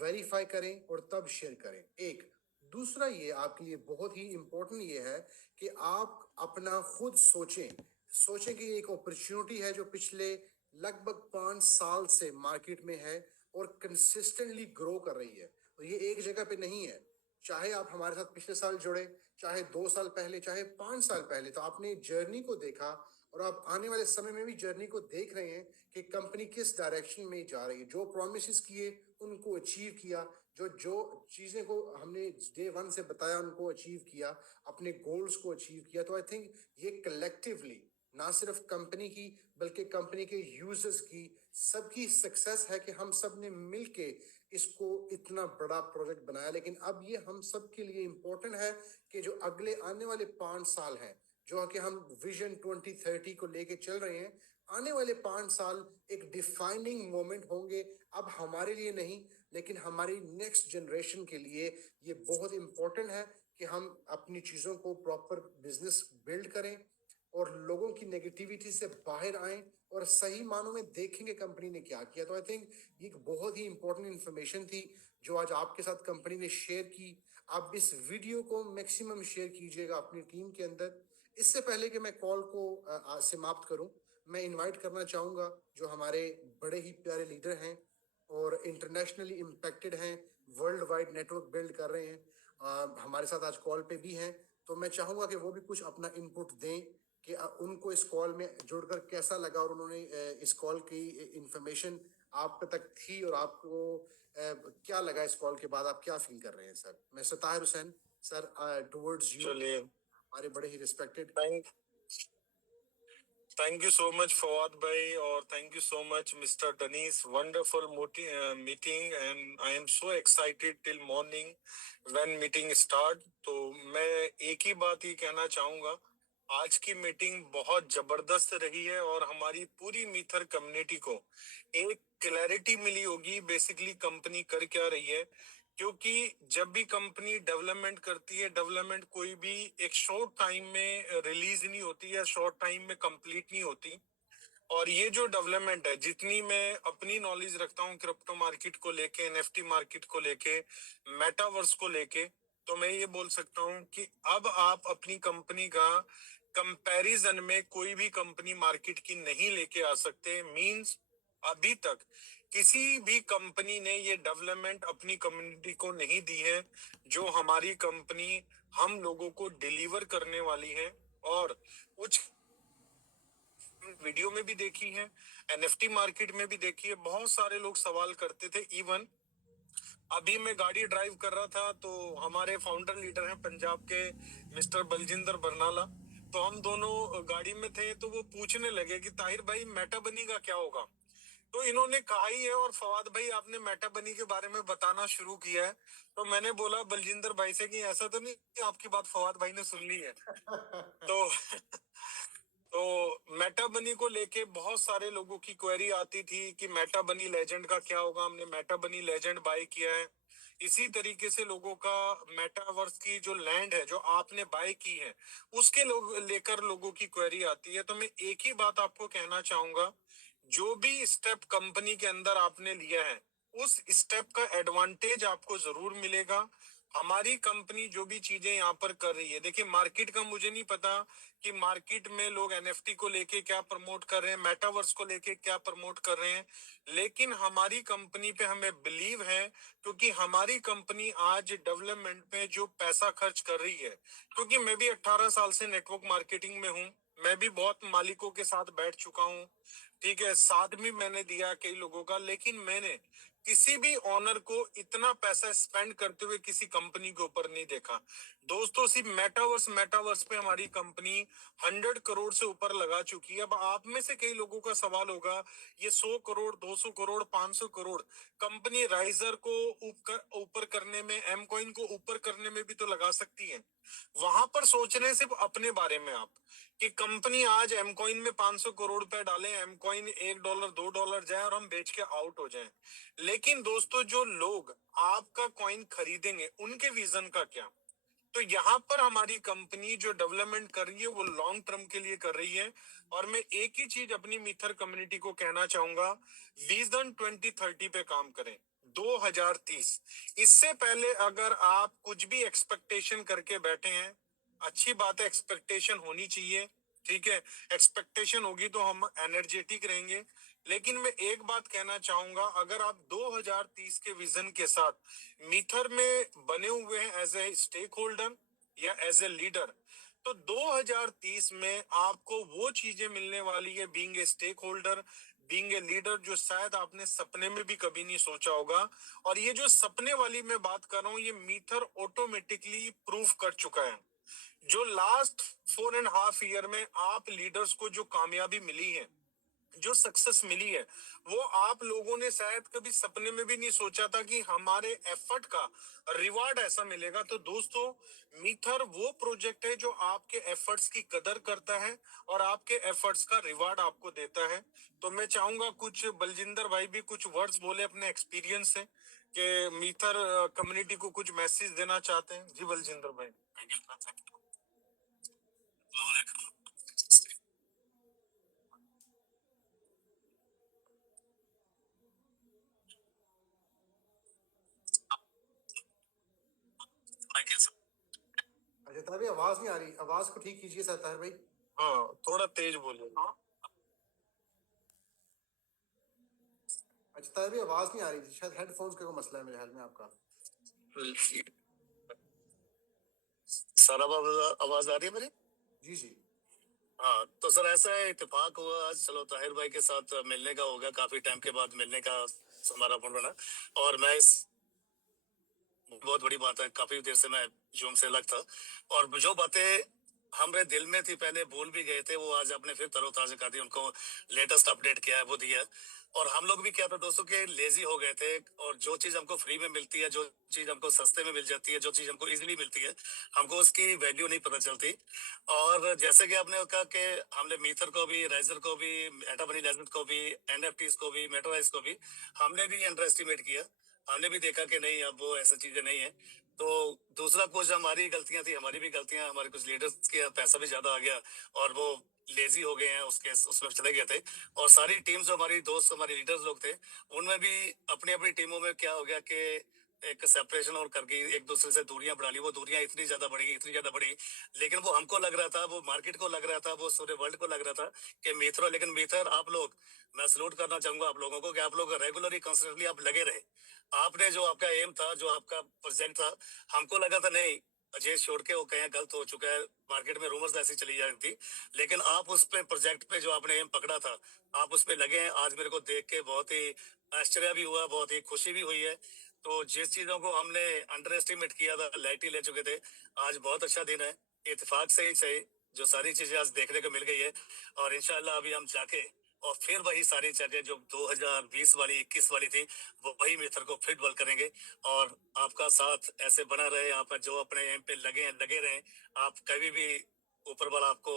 वेरीफाई करें और तब शेयर करें। एक दूसरा, ये आपके लिए बहुत ही इंपॉर्टेंट ये है कि आप अपना खुद सोचें कि एक अपॉर्चुनिटी है जो पिछले लगभग 5 साल से मार्केट में है और कंसिस्टेंटली ग्रो कर रही है। तो ये एक जगह पे नहीं है। चाहे आप हमारे साथ पिछले साल जुड़े, चाहे 2 साल पहले, चाहे 5 साल पहले, तो आपने जर्नी को देखा और आप आने वाले समय में भी जर्नी को देख रहे हैं कि कंपनी किस डायरेक्शन में जा रही है। जो प्रॉमिसेस किए उनको अचीव किया, जो चीज़ें को हमने डे 1 से बताया उनको अचीव किया, अपने गोल्स को अचीव किया। तो आई थिंक ये कलेक्टिवली ना सिर्फ कंपनी की बल्कि कंपनी के यूजर्स की सबकी सक्सेस है कि हम सब ने मिलके इसको इतना बड़ा प्रोजेक्ट बनाया। लेकिन अब ये हम सब के लिए इम्पोर्टेंट है कि जो अगले आने वाले 5 साल हैं, जो कि हम विजन 2030 को लेके चल रहे हैं, आने वाले 5 साल एक डिफाइनिंग मोमेंट होंगे। अब हमारे लिए नहीं, लेकिन हमारी नेक्स्ट जनरेशन के लिए ये बहुत इम्पोर्टेंट है कि हम अपनी चीज़ों को प्रॉपर बिजनेस बिल्ड करें और लोगों की नेगेटिविटी से बाहर आएं और सही मानों में देखेंगे कंपनी ने क्या किया। तो आई थिंक ये एक बहुत ही इंपॉर्टेंट इन्फॉर्मेशन थी जो आज आपके साथ कंपनी ने शेयर की। आप इस वीडियो को मैक्सिमम शेयर कीजिएगा अपनी टीम के अंदर। इससे पहले कि मैं कॉल को समाप्त करूं, मैं इनवाइट करना चाहूँगा जो हमारे बड़े ही प्यारे लीडर हैं और इंटरनेशनली इम्पैक्टेड हैं, वर्ल्ड वाइड नेटवर्क बिल्ड कर रहे हैं, हमारे साथ आज कॉल पे भी हैं। तो मैं चाहूँगा कि वो भी कुछ अपना इनपुट दें कि उनको इस कॉल में जुड़कर कैसा लगा और उन्होंने इस कॉल की इंफॉर्मेशन आप तक थी और आपको क्या लगा इस कॉल के बाद, आप क्या फील कर रहे हैं sir. Mister Tahir Hussain. Sir towards you, चलिए, हमारे बड़े ही respected Thank you so much Fawad bhai और thank you so much Mr. Danis, wonderful meeting and I am so excited till morning when meeting start। तो मैं एक ही बात ही कहना चाहूंगा, आज की मीटिंग बहुत जबरदस्त रही है और हमारी पूरी मीथर कम्युनिटी को एक क्लैरिटी मिली होगी बेसिकली कंपनी कर क्या रही है। क्योंकि जब भी कंपनी डेवलपमेंट करती है, डेवलपमेंट कोई भी एक शॉर्ट टाइम में रिलीज नहीं होती या शॉर्ट टाइम में कंप्लीट नहीं होती। और ये जो डेवलपमेंट है, जितनी मैं अपनी नॉलेज रखता हूँ क्रिप्टो मार्केट को लेके, एनएफटी मार्केट को लेके, मेटावर्स को लेके, तो मैं ये बोल सकता हूँ कि अब आप अपनी कंपनी का कंपैरिजन में कोई भी कंपनी मार्केट की नहीं लेके आ सकते। मींस अभी तक किसी भी कंपनी ने ये डेवलपमेंट अपनी कम्युनिटी को नहीं दी है जो हमारी कंपनी हम लोगों को डिलीवर करने वाली है। और कुछ वीडियो में भी देखी है, एनएफटी मार्केट में भी देखी है। बहुत सारे लोग सवाल करते थे। इवन अभी मैं गाड़ी ड्राइव कर रहा था तो हमारे फाउंडर लीडर हैं पंजाब के मिस्टर बलजिंदर बरनाला, तो हम दोनों गाड़ी में थे तो वो पूछने लगे कि ताहिर भाई मेटा बनी का क्या होगा। तो इन्होंने कहा ही है और फवाद भाई आपने मेटा बनी के बारे में बताना शुरू किया है, तो मैंने बोला बलजिंदर भाई से कि ऐसा तो नहीं कि आपकी बात फवाद भाई ने सुन ली है। तो तो मेटा बनी को लेके बहुत सारे लोगों की क्वेरी आती थी कि मेटा बनी लेजेंड का क्या होगा। हमने मेटा बनी लेजेंड बाय किया है। इसी तरीके से लोगों का मेटावर्स की जो लैंड है जो आपने बाय की है उसके लेकर लोगों की क्वेरी आती है। तो मैं एक ही बात आपको कहना चाहूंगा, जो भी स्टेप कंपनी के अंदर आपने लिया है उस स्टेप का एडवांटेज आपको जरूर मिलेगा। हमारी कंपनी जो भी चीजें यहाँ पर कर रही है, देखिए मार्केट का मुझे नहीं पता कि मार्केट में लोग एनएफटी को लेके क्या प्रमोट कर रहे हैं, मेटावर्स को लेके क्या प्रमोट कर रहे हैं, लेकिन हमारी कंपनी पे हमें बिलीव है क्योंकि हमारी कंपनी आज डेवलपमेंट में जो पैसा खर्च कर रही है, क्योंकि मैं भी 18 साल से नेटवर्क मार्केटिंग में हूँ, मैं भी बहुत मालिकों के साथ बैठ चुका हूँ, ठीक है, साथ भी मैंने दिया कई लोगों का, लेकिन मैंने किसी भी ओनर को इतना पैसा स्पेंड करते हुए किसी कंपनी के ऊपर नहीं देखा। दोस्तों सिर्फ मेटावर्स पे हमारी कंपनी 100 करोड़ से ऊपर लगा चुकी है। अब आप में से कई लोगों का सवाल होगा ये 100 करोड़ 200 करोड़ 500 करोड़ कंपनी राइजर को ऊपर करने में, एम कॉइन को ऊपर करने में भी तो लगा सकती है। वहां पर सोच रहे हैं सिर्फ अपने बारे में आप कि कंपनी आज एम कॉइन में 500 करोड़ रुपए डालें, एम कॉइन $1 $2 जाए और हम बेच के आउट हो जाएं। लेकिन दोस्तों जो लोग आपका कॉइन खरीदेंगे उनके विजन का क्या। तो यहाँ पर हमारी कंपनी जो डेवलपमेंट कर रही है वो लॉन्ग टर्म के लिए कर रही है। और मैं एक ही चीज अपनी मीथर कम्युनिटी को कहना चाहूंगा, विजन 2030 पे काम करें, 2030। इससे पहले अगर आप कुछ भी एक्सपेक्टेशन करके बैठे हैं, अच्छी बात है, एक्सपेक्टेशन होनी चाहिए, ठीक है, एक्सपेक्टेशन होगी तो हम एनर्जेटिक रहेंगे। लेकिन मैं एक बात कहना चाहूंगा, अगर आप 2030 के विजन के साथ मीथर में बने हुए हैं एज ए स्टेक होल्डर या एज ए लीडर, तो 2030 में आपको वो चीजें मिलने वाली है being a stakeholder, being a leader, जो शायद आपने सपने में भी कभी नहीं सोचा होगा। और ये जो सपने वाली मैं बात कर रहा हूँ ये मीथर ऑटोमेटिकली प्रूफ कर चुका है। जो लास्ट 4.5 ईयर में आप लीडर्स को जो कामयाबी मिली है, जो सक्सेस मिली है, वो आप लोगों ने शायद कभी सपने में भी नहीं सोचा था कि हमारे एफर्ट का रिवार्ड ऐसा मिलेगा। तो दोस्तों मीथर वो प्रोजेक्ट है जो आपके एफर्ट्स की कदर करता है और आपके एफर्ट्स का रिवार्ड आपको देता है। तो मैं चाहूंगा कुछ बलजिंदर भाई भी कुछ वर्ड्स बोले अपने एक्सपीरियंस से कि मीथर कम्युनिटी को कुछ मैसेज देना चाहते हैं। जी बलजिंदर भाई। अच्छा ताहिर भाई आवाज नहीं आ रही, आवाज को ठीक कीजिए सर ताहिर भाई। हाँ थोड़ा तेज बोलिए। अच्छा ताहिर भाई आवाज नहीं आ रही, शायद हेडफोन्स का कोई मसला है मेरे ख्याल में आपका। सर अब आवाज आ रही है मेरी? जी जी। हाँ तो सर ऐसा है, इत्तेफाक हुआ आज, चलो ताहिर भाई के साथ मिलने का हो गया, काफी टाइम के बाद मिलने का हमारा फोन बना। और मैं इस बहुत बड़ी बात है। काफी देर से मैं जूम से अलग था, और जो बातें हमारे दिल में थी पहले भूल भी गए थे, वो आज आपने फिर तरोताजा कर दी, उनको लेटेस्ट अपडेट किया है, वो दिया। और हम लोग भी क्या था दोस्तों के लेजी हो गए थे, और जो चीज हमको फ्री में मिलती है, जो चीज हमको सस्ते में मिल जाती है, जो चीज हमको इजीली मिलती है, हमको उसकी वैल्यू नहीं पता चलती। और जैसे कि आपने कहा कि हमने मीथर को भी, राइजर को भी, मेटा मनी लेजेंड को भी, एनएफटीज को भी, मेटाराइज को भी हमने भी अंडर एस्टिमेट किया। हमने भी देखा कि नहीं, अब वो ऐसा चीजें नहीं है। तो दूसरा कुछ हमारी गलतियां थी, हमारी भी गलतियां, हमारे कुछ लीडर्स के पैसा भी ज्यादा आ गया और वो लेजी हो गए हैं, उसके उसमें चले गए थे। और सारी टीम जो हमारी दोस्त, हमारे लीडर्स लोग थे, उनमें भी अपनी अपनी टीमों में क्या हो गया कि एक सेपरेशन और करके एक दूसरे से दूरियां बढ़ा ली। वो दूरियां इतनी ज्यादा बढ़ी, इतनी ज्यादा बढ़ी, लेकिन वो हमको लग रहा था, वो मार्केट को लग रहा था, वो पूरे वर्ल्ड को लग रहा था कि मीथर, लेकिन मीथर आप लोग, मैं सलूट करना चाहूंगा आप लोगों को कि आप लोग रेगुलरली कंसिस्टेंटली आप लगे रहे। आपने जो आपका एम था, जो आपका प्रोजेक्ट था, हमको लगा था नहीं अजय छोड़ के वो कहीं गलत हो चुका है, मार्केट में रूमर्स ऐसी चली जा रही थी, लेकिन आप उस पे प्रोजेक्ट पे जो आपने एम पकड़ा था, आप उस पे लगे हैं। आज मेरे को देख के बहुत ही आश्चर्य भी हुआ, बहुत ही खुशी भी हुई है। तो जिस चीजों को हमने अंडर एस्टिमेट किया था, लाइटली ले चुके थे, आज बहुत अच्छा दिन है। इत्तेफाक से ही सही, जो सारी चीजें आज देखने को मिल गई है। और इंशाल्लाह अभी हम जाके और फिर वही सारी चीजें जो 2020 वाली, 21 वाली थी, वो वही मेथड को फिट बल करेंगे। और आपका साथ ऐसे बना रहे, आप जो अपने एम पे लगे रहे, आप कभी भी ऊपर वाला आपको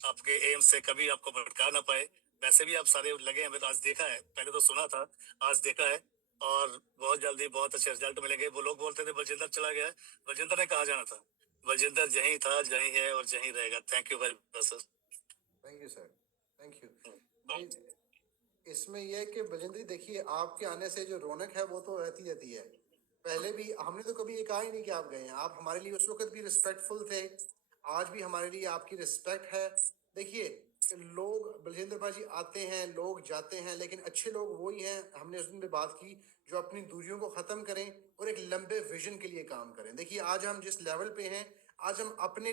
आपके एम से कभी आपको भटका ना पाए। वैसे भी आप सारे लगे हैं, मैंने आज देखा है, पहले तो सुना था, आज देखा है। और बहुत जल्दी बहुत अच्छे रिजल्ट मिलेंगे। वो लोग बोलते थे बलजिंदर चला गया है, बलजिंदर ने कहा जाना था, बलजिंदर जहीं था, जहीं है और जहीं रहेगा। Thank you very much sir. Thank you sir, thank you भाई। इसमें यह है कि बजेंद्र जी देखिए, आपके आने से जो रौनक है वो तो रहती रहती है। पहले भी हमने तो कभी ये कहा ही नहीं कि आप गए हैं। आप हमारे लिए उस वक्त भी रिस्पेक्टफुल थे, आज भी हमारे लिए आपकी रिस्पेक्ट है। देखिए कि लोग, बलजिंदर भाई जी आते हैं, लोग जाते हैं, लेकिन अच्छे लोग वही हैं, हमने उस दिन पे बात की, जो अपनी दूरियों को ख़त्म करें और एक लंबे विजन के लिए काम करें। देखिए आज हम जिस लेवल पे हैं, आज हम अपने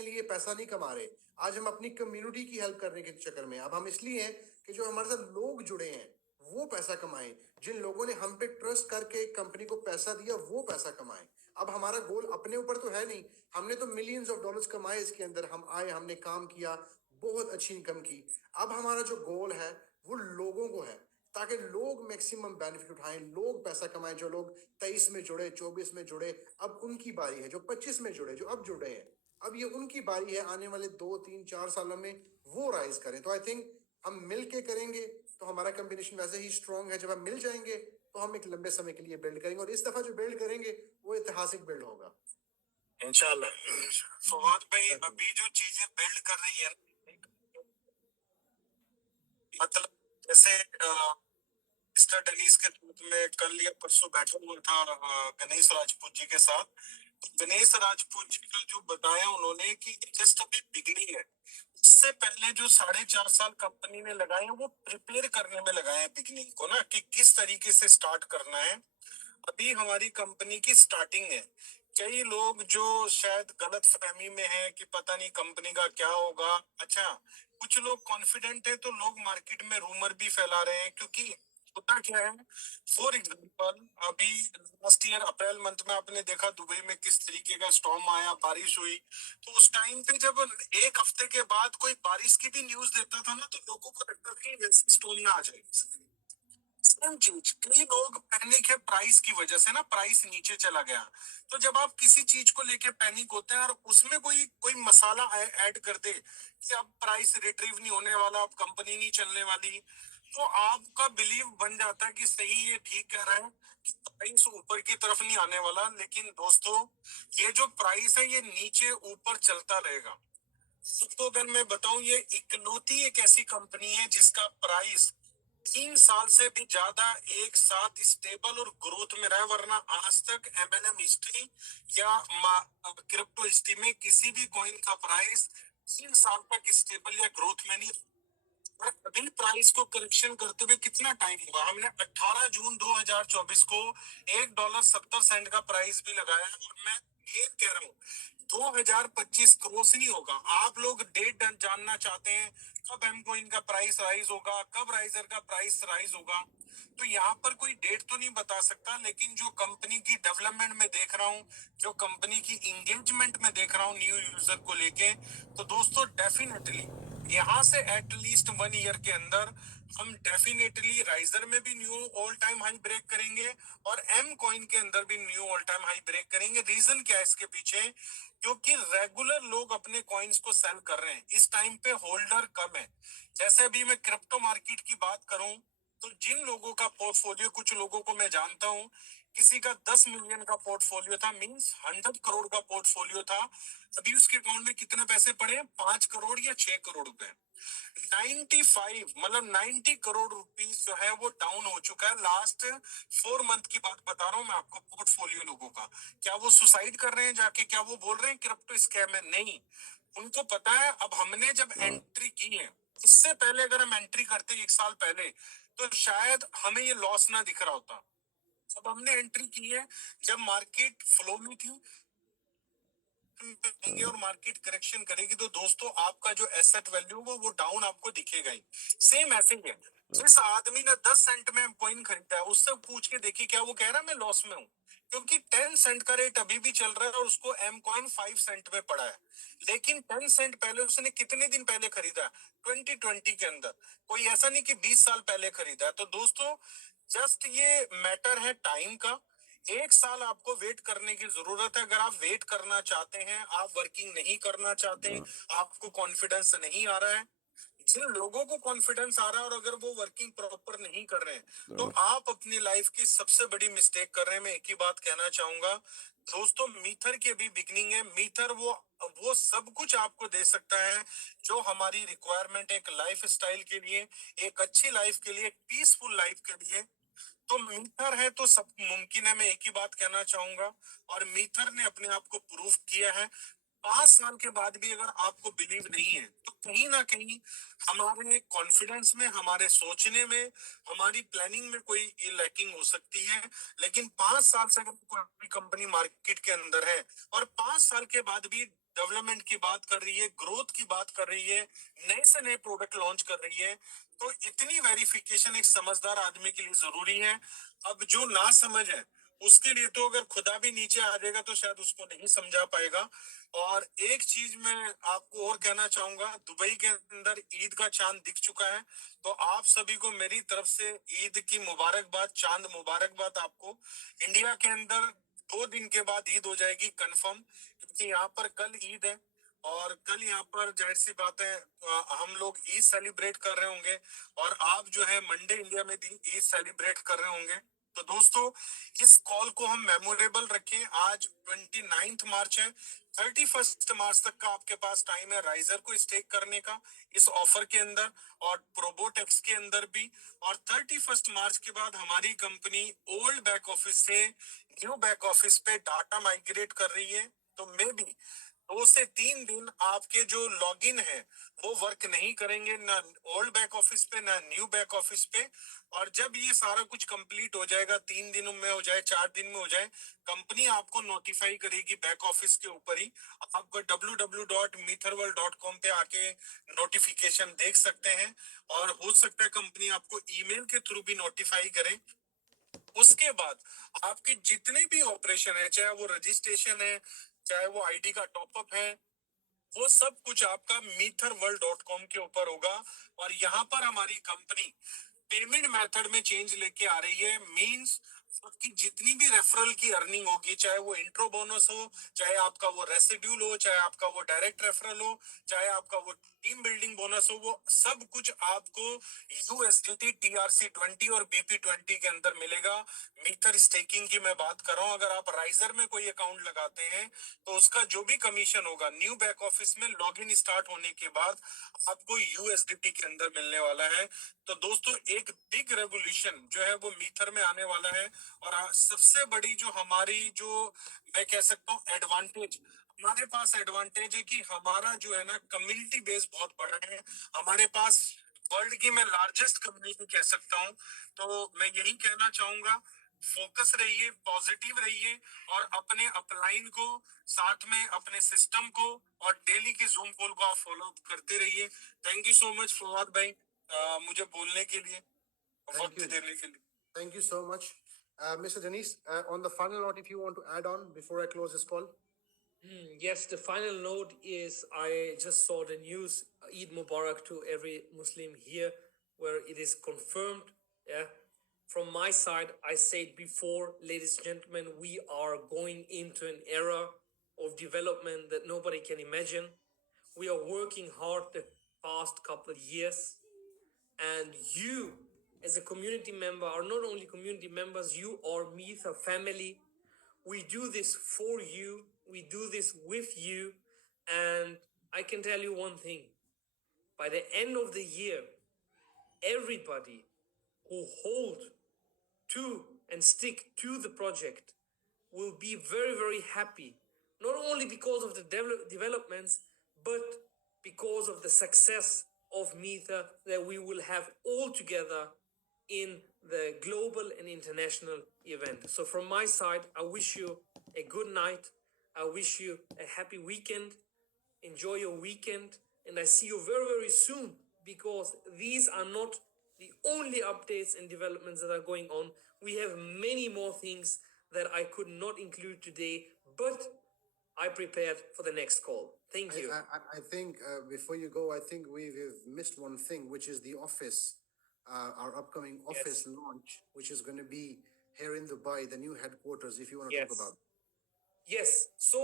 लिए पैसा नहीं कमा रहे, आज हम अपनी कम्युनिटी की हेल्प करने के चक्कर में, अब हम इसलिए हैं कि जो हमारे साथ लोग जुड़े हैं वो पैसा कमाएं। जिन लोगों ने हम पे ट्रस्ट करके कंपनी को पैसा दिया वो पैसा कमाएं। अब हमारा गोल अपने ऊपर तो है नहीं, हमने तो मिलियंस ऑफ डॉलर्स कमाए इसके अंदर, हम आए, हमने काम किया, बहुत अच्छी इनकम की। अब हमारा जो गोल है वो लोगों को है, ताकि लोग मैक्सिमम बेनिफिट उठाएं, लोग पैसा कमाएं। जो लोग 23 में जुड़े, 24 में जुड़े, अब उनकी बारी है। जो 25 में जुड़े, जो अब जुड़े हैं, अब ये उनकी बारी है, आने वाले 2 3 4 सालों में वो राइज करें। तो आई थिंक हम मिल के करेंगे तो हमारा कॉम्बिनेशन वैसे ही स्ट्रांग है। जब हम मिल जाएंगे तो हम एक लंबे समय के लिए बिल्ड करेंगे, और इस दफा जो बिल्ड करेंगे वो ऐतिहासिक बिल्ड होगा इंशाल्लाह। फवाद भाई, अभी जो चीजें बिल्ड कर रही है, मतलब जैसे मिस्टर डेनिस के साथ में कल या परसों बैठा हुआ था गणेश राजपूत जी के साथ। गणेश राजपूत जी का जो बताया उन्होंने कि जस्ट अभी बिगनिंग है। इससे पहले जो 4.5 साल कंपनी ने लगाए हैं, वो प्रिपेयर करने में लगाए हैं बिगनिंग को ना, कि किस तरीके से स्टार्ट करना है। अभी हमारी कंपनी की स्टार्टिंग है। कई लोग जो शायद गलत फहमी में है कि पता नहीं कंपनी का क्या होगा। अच्छा, कुछ लोग कॉन्फिडेंट है तो लोग मार्केट में रूमर भी फैला रहे हैं, क्योंकि होता क्या है, फॉर एग्जाम्पल अभी लास्ट ईयर अप्रैल मंथ में आपने देखा दुबई में किस तरीके का स्टॉर्म आया, बारिश हुई। तो उस टाइम पे जब एक हफ्ते के बाद कोई बारिश की भी न्यूज देता था ना, तो लोगों को लगता था कि वैसी स्टोरी ना आ जाए। सेम चीज, कई लोग पैनिक है प्राइस की वजह से ना, प्राइस नीचे चला गया। तो जब आप किसी चीज को लेके पैनिक होते हैं और उसमें कोई कोई मसाला ऐड कर दे कि अब प्राइस रिट्रीव नहीं होने वाला, अब कंपनी नहीं चलने वाली, तो आपका बिलीव बन जाता है कि सही है, ठीक कह रहा है कि प्राइस ऊपर की तरफ नहीं आने वाला। लेकिन दोस्तों, ये जो प्राइस है ये नीचे ऊपर चलता रहेगा। तो अगर मैं बताऊं, ये इकलौती एक ऐसी कंपनी है जिसका प्राइस 3 साल से भी ज्यादा एक साथ स्टेबल और ग्रोथ में रहा है। वरना आज तक एमएलएम हिस्ट्री या क्रिप्टो हिस्ट्री में किसी भी कॉइन का प्राइस 3 साल तक स्टेबल या ग्रोथ में नहीं। और अभी प्राइस को करेक्शन करते हुए कितना टाइम हुआ, हमने 18 जून 2024 को $1.70 का प्राइस भी लगाया। और मैं फिर कह रहा हूँ 2025 क्रॉस नहीं होगा। आप लोग डेट जानना चाहते हैं कब एम कॉइन का प्राइस राइज होगा, कब राइजर का प्राइस राइज होगा, तो यहाँ पर कोई डेट तो नहीं बता सकता, लेकिन जो कंपनी की डेवलपमेंट में देख रहा हूँ, जो कंपनी की इंगेजमेंट में देख रहा हूँ न्यू यूजर को लेके, तो दोस्तों डेफिनेटली यहाँ से एटलीस्ट 1 ईयर के अंदर हम डेफिनेटली राइजर में भी new all time high break करेंगे और एम कॉइन के अंदर भी new all time high break करेंगे। रीजन क्या है इसके पीछे? क्योंकि रेगुलर लोग अपने कॉइन्स को सेल कर रहे हैं, इस टाइम पे होल्डर कम है। जैसे अभी मैं क्रिप्टो मार्केट की बात करूं, तो जिन लोगों का पोर्टफोलियो, कुछ लोगों को मैं जानता हूं, किसी का 10 मिलियन का पोर्टफोलियो था, मींस 100 करोड़ का पोर्टफोलियो था, अभी उसके अकाउंट में कितने पैसे पड़े हैं? 5 करोड़ या 6 करोड़ रुपए। 95 मतलब 90 करोड़ रुपीस जो है वो डाउन हो चुका है। लास्ट 4 मंथ की बात बता रहा हूँ मैं आपको, पोर्टफोलियो लोगों का। क्या वो सुसाइड कर रहे हैं जाके? क्या वो बोल रहे हैं क्रिप्टो स्कैम है? नहीं, उनको पता है अब हमने जब एंट्री की है, इससे पहले अगर हम एंट्री करते 1 साल पहले, तो शायद हमें ये लॉस ना दिख रहा होता। अब हमने एंट्री की है जब मार्केट फ्लो में थी और मार्केट करेक्शन करेगी, तो दोस्तों आपका जो एसेट वैल्यू वो डाउन आपको दिखेगा ही। सेम ऐसे ही है, जिस आदमी ने 10 सेंट में कॉइन खरीदा है, उससे पूछ के देखिए क्या वो कह रहा है मैं लॉस में हूँ? क्योंकि 10 सेंट का रेट अभी भी चल रहा है और उसको एम कॉइन 5 सेंट में पड़ा है। लेकिन 10 सेंट पहले उसने कितने दिन पहले खरीदा? 2020 के अंदर। कोई ऐसा नहीं कि 20 साल पहले खरीदा। तो दोस्तों जस्ट ये मैटर है टाइम का। 1 साल आपको वेट करने की जरूरत है। अगर आप वेट करना चाहते हैं, आप वर्किंग नहीं करना चाहते, आपको कॉन्फिडेंस नहीं आ रहा है, जिन लोगों को कॉन्फिडेंस आ रहा है और अगर वो वर्किंग प्रॉपर नहीं कर रहे हैं, तो आप अपनी लाइफ की सबसे बड़ी मिस्टेक कर रहे हैं। मैं एक ही बात कहना चाहूंगा दोस्तों, मीथर की अभी बिगनिंग है। मीथर वो सब कुछ आपको दे सकता है जो हमारी रिक्वायरमेंट है, एक लाइफ स्टाइल के लिए, एक अच्छी लाइफ के लिए, एक पीसफुल लाइफ के लिए। तो मीथर है तो सब मुमकिन है, मैं एक ही बात कहना चाहूंगा। और मीथर ने अपने आप को प्रूव किया है। 5 साल के बाद भी अगर आपको बिलीव नहीं है, तो कहीं ना कहीं हमारे कॉन्फिडेंस में, हमारे सोचने में, हमारी प्लानिंग में कोई लैकिंग हो सकती है। लेकिन 5 साल से अगर कोई कंपनी मार्केट के अंदर है और 5 साल के बाद भी डेवलपमेंट की बात कर रही है, ग्रोथ की बात कर रही है, नए से नए प्रोडक्ट लॉन्च कर रही है, तो इतनी वेरिफिकेशन एक समझदार आदमी के लिए जरूरी है। अब जो ना समझ है उसके लिए तो अगर खुदा भी नीचे आ जाएगा तो शायद उसको नहीं समझा पाएगा। और एक चीज मैं आपको और कहना चाहूंगा, दुबई के अंदर ईद का चांद दिख चुका है। तो आप सभी को मेरी तरफ से ईद की मुबारकबाद, चांद मुबारकबाद आपको। इंडिया के अंदर 2 दिन के बाद ईद हो जाएगी कंफर्म, क्योंकि यहाँ पर कल ईद है और कल यहाँ पर जाहिर सी बात है हम लोग ईद सेलिब्रेट कर रहे होंगे और आप जो है मंडे इंडिया में ईद सेलिब्रेट कर रहे होंगे। तो दोस्तों इस कॉल को हम मेमोरेबल रखें। आज 29 मार्च है, 31 मार्च तक का आपके पास टाइम है राइजर को स्टेक करने का इस ऑफर के अंदर और प्रोबोटेक्स के अंदर भी। और 31 मार्च के बाद हमारी कंपनी ओल्ड बैक ऑफिस से न्यू बैक ऑफिस पे डाटा माइग्रेट कर रही है। तो मे भी 2 से 3 दिन आपके जो लॉगिन है वो वर्क नहीं करेंगे, ना ओल्ड बैक ऑफिस पे ना न्यू बैक ऑफिस पे। और जब ये सारा कुछ कंप्लीट हो जाएगा, 3 दिनों में हो जाए, 4 दिन में हो जाए, कंपनी आपको नोटिफाई करेगी बैक ऑफिस के ऊपर ही। आप www.mitherworld.com पे आके नोटिफिकेशन देख सकते हैं और हो सकता है कंपनी आपको ईमेल के थ्रू भी नोटिफाई करे। उसके बाद आपके जितने भी ऑपरेशन है, चाहे वो रजिस्ट्रेशन है, चाहे वो आईडी का टॉपअप है, वो सब कुछ आपका mitherworld.com के ऊपर होगा। और यहाँ पर हमारी कंपनी पेमेंट मेथड में चेंज लेके आ रही है। मींस आपकी जितनी भी रेफरल की अर्निंग होगी, चाहे वो इंट्रो बोनस हो, चाहे आपका वो रेसिड्यूल हो, चाहे आपका वो डायरेक्ट रेफरल हो, चाहे आपका वो टीम बिल्डिंग बोनस हो, वो सब कुछ आपको यूएसडीटी TRC20 और BP20 के अंदर मिलेगा। मीथर स्टेकिंग की मैं बात कर रहा हूँ। अगर आप राइजर में कोई अकाउंट लगाते हैं तो उसका जो भी कमीशन होगा न्यू बैक ऑफिस में लॉगिन स्टार्ट होने के बाद आपको यूएसडीटी के अंदर मिलने वाला है। तो दोस्तों एक बिग रेवोल्यूशन जो है वो मीथर में आने वाला है। और सबसे बड़ी जो हमारी, जो मैं कह सकता हूँ एडवांटेज, हमारे पास एडवांटेज है कि हमारा जो है ना कम्युनिटी बेस बहुत बड़ा है। हमारे पास वर्ल्ड की मैं लार्जेस्ट कम्युनिटी कह सकता हूँ। तो मैं यही कहना चाहूंगा फोकस रहिए, पॉजिटिव रहिए और अपने अपलाइन को, साथ में अपने सिस्टम को और डेली के जूम कॉल को आप फॉलो करते रहिए। Thank you so much Fawad भाई, मुझे बोलने के लिए, वक्त देने के लिए। Thank you so much. Mr. Janice, on the final note, if you want to add on before I close this call. Yes, the final note is I just saw the news, Eid Mubarak to every Muslim here, where it is confirmed. Yeah. From my side, I said before, ladies and gentlemen, we are going into an era of development that nobody can imagine. We are working hard the past couple of years, and you, as a community member, are not only community members, you are Mitha family. We do this for you, we do this with you, and I can tell you one thing: by the end of the year, everybody who hold to and stick to the project will be very, very happy, not only because of the developments, but because of the success of Mitha that we will have all together in the global and international event. So from my side, I wish you a good night. I wish you a happy weekend. Enjoy your weekend, and I see you very, very soon, because these are not the only updates and developments that are going on. We have many more things that I could not include today, but I prepared for the next call. Thank you. I think before you go, I think we've missed one thing, which is the office, our upcoming office launch, which is going to be here in Dubai, the new headquarters, if you want to talk about. Yes. So,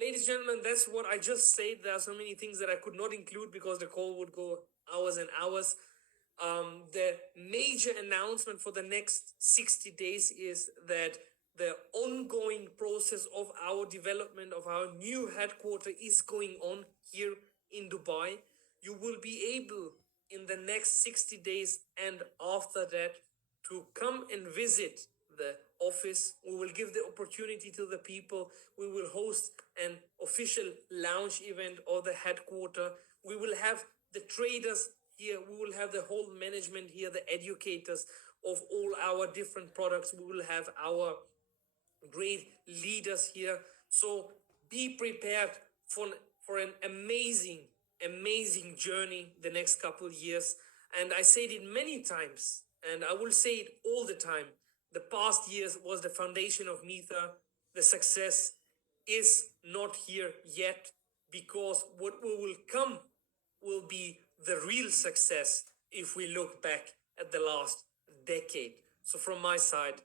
ladies and gentlemen, that's what I just said. There are so many things that I could not include because the call would go hours and hours. The major announcement for the next 60 days is that the ongoing process of our development of our new headquarters is going on here in Dubai. You will be able in the next 60 days and after that to come and visit the office. We will give the opportunity to the people. We will host an official launch event of the headquarters. We will have the traders here. We will have the whole management here, the educators of all our different products. We will have our great leaders here. So be prepared for an amazing journey the next couple of years. And I said it many times, and I will say it all the time. The past years was the foundation of Mitha. The success is not here yet, because what will come will be the real success if we look back at the last decade. So from my side,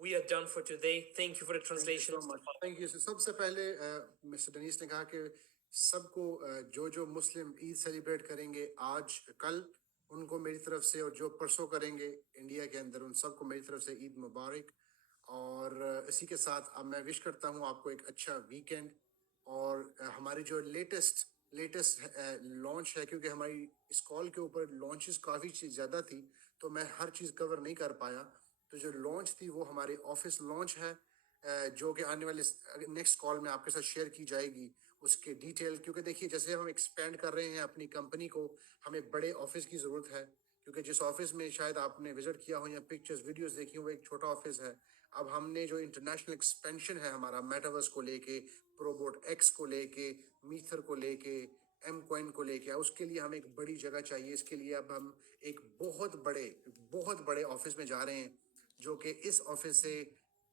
we are done for today. Thank you for the translation. Thank you. So, सबसे पहले मिस्टर डनीस ने कहा कि सबको जो मुस्लिम ईद सेलिब्रेट करेंगे आज कल, उनको मेरी तरफ से, और जो परसों करेंगे इंडिया के अंदर, उन सबको मेरी तरफ से ईद मुबारक। और इसी के साथ अब मैं विश करता हूँ आपको एक अच्छा वीकेंड। और हमारी जो लेटेस्ट लॉन्च है, क्योंकि हमारी इस कॉल के ऊपर लॉन्चेस काफ़ी चीज़ ज़्यादा थी, तो मैं हर चीज़ कवर नहीं कर पाया। तो जो लॉन्च थी वो हमारे ऑफिस लॉन्च है, जो कि आने वाले नेक्स्ट कॉल में आपके साथ शेयर की जाएगी उसके डिटेल। क्योंकि देखिए, जैसे हम एक्सपेंड कर रहे हैं अपनी कंपनी को, हमें बड़े ऑफिस की ज़रूरत है। क्योंकि जिस ऑफिस में शायद आपने विजिट किया हो या पिक्चर्स वीडियोस देखी हो, वो एक छोटा ऑफिस है। अब हमने जो इंटरनेशनल एक्सपेंशन है हमारा, मेटावर्स को लेके, प्रोबोट एक्स को लेके, मीथर को लेके, एम कॉइन को लेके, उसके लिए हमें एक बड़ी जगह चाहिए। इसके लिए अब हम एक बहुत बड़े ऑफिस में जा रहे हैं, जो कि इस ऑफिस से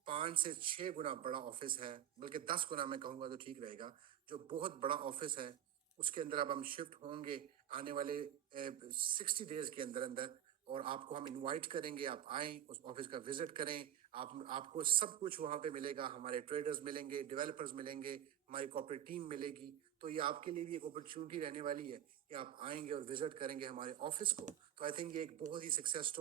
5 से 6 गुना बड़ा ऑफिस है, बल्कि 10 गुना मैं कहूँगा तो ठीक रहेगा। जो बहुत बड़ा ऑफिस है, उसके अंदर अब हम शिफ्ट होंगे आने वाले 60 डेज के अंदर। और आपको हम इनवाइट करेंगे, आप आएँ, उस ऑफिस का विजिट करें। आपको सब कुछ वहाँ पे मिलेगा। हमारे ट्रेडर्स मिलेंगे, डेवलपर्स मिलेंगे, हमारी कॉर्पोरेट टीम मिलेगी। तो ये आपके लिए भी एक अपॉर्चुनिटी रहने वाली है कि आप आएंगे और विजिट करेंगे हमारे ऑफिस को। तो आई थिंक ये एक बहुत ही सक्सेस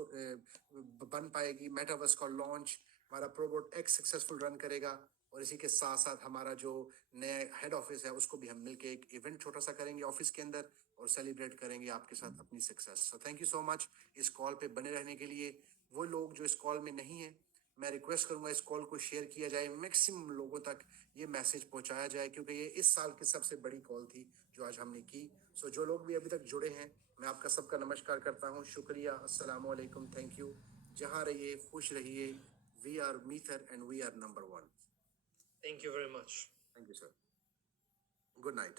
बन पाएगी। मेटावर्स का लॉन्च, हमारा प्रोबोट एक्स सक्सेसफुल रन करेगा, और इसी के साथ साथ हमारा जो नया हेड ऑफिस है उसको भी हम मिलके एक इवेंट छोटा सा करेंगे ऑफिस के अंदर, और सेलिब्रेट करेंगे आपके साथ अपनी success. So thank you so much इस कॉल पे बने रहने के लिए। वो लोग जो इस कॉल में नहीं है, मैं रिक्वेस्ट करूंगा इस कॉल को शेयर किया जाए, मैक्सिमम लोगों तक ये मैसेज पहुंचाया जाए, क्योंकि ये इस साल की सबसे बड़ी कॉल थी जो आज हमने की। सो जो लोग भी अभी तक जुड़े हैं, मैं आपका सबका नमस्कार करता हूँ, शुक्रिया, अस्सलाम वालेकुम, थैंक यू। जहाँ रहिए, खुश रहिए, we are Meether and we are number one. Thank you very much. Thank you, sir. Good night.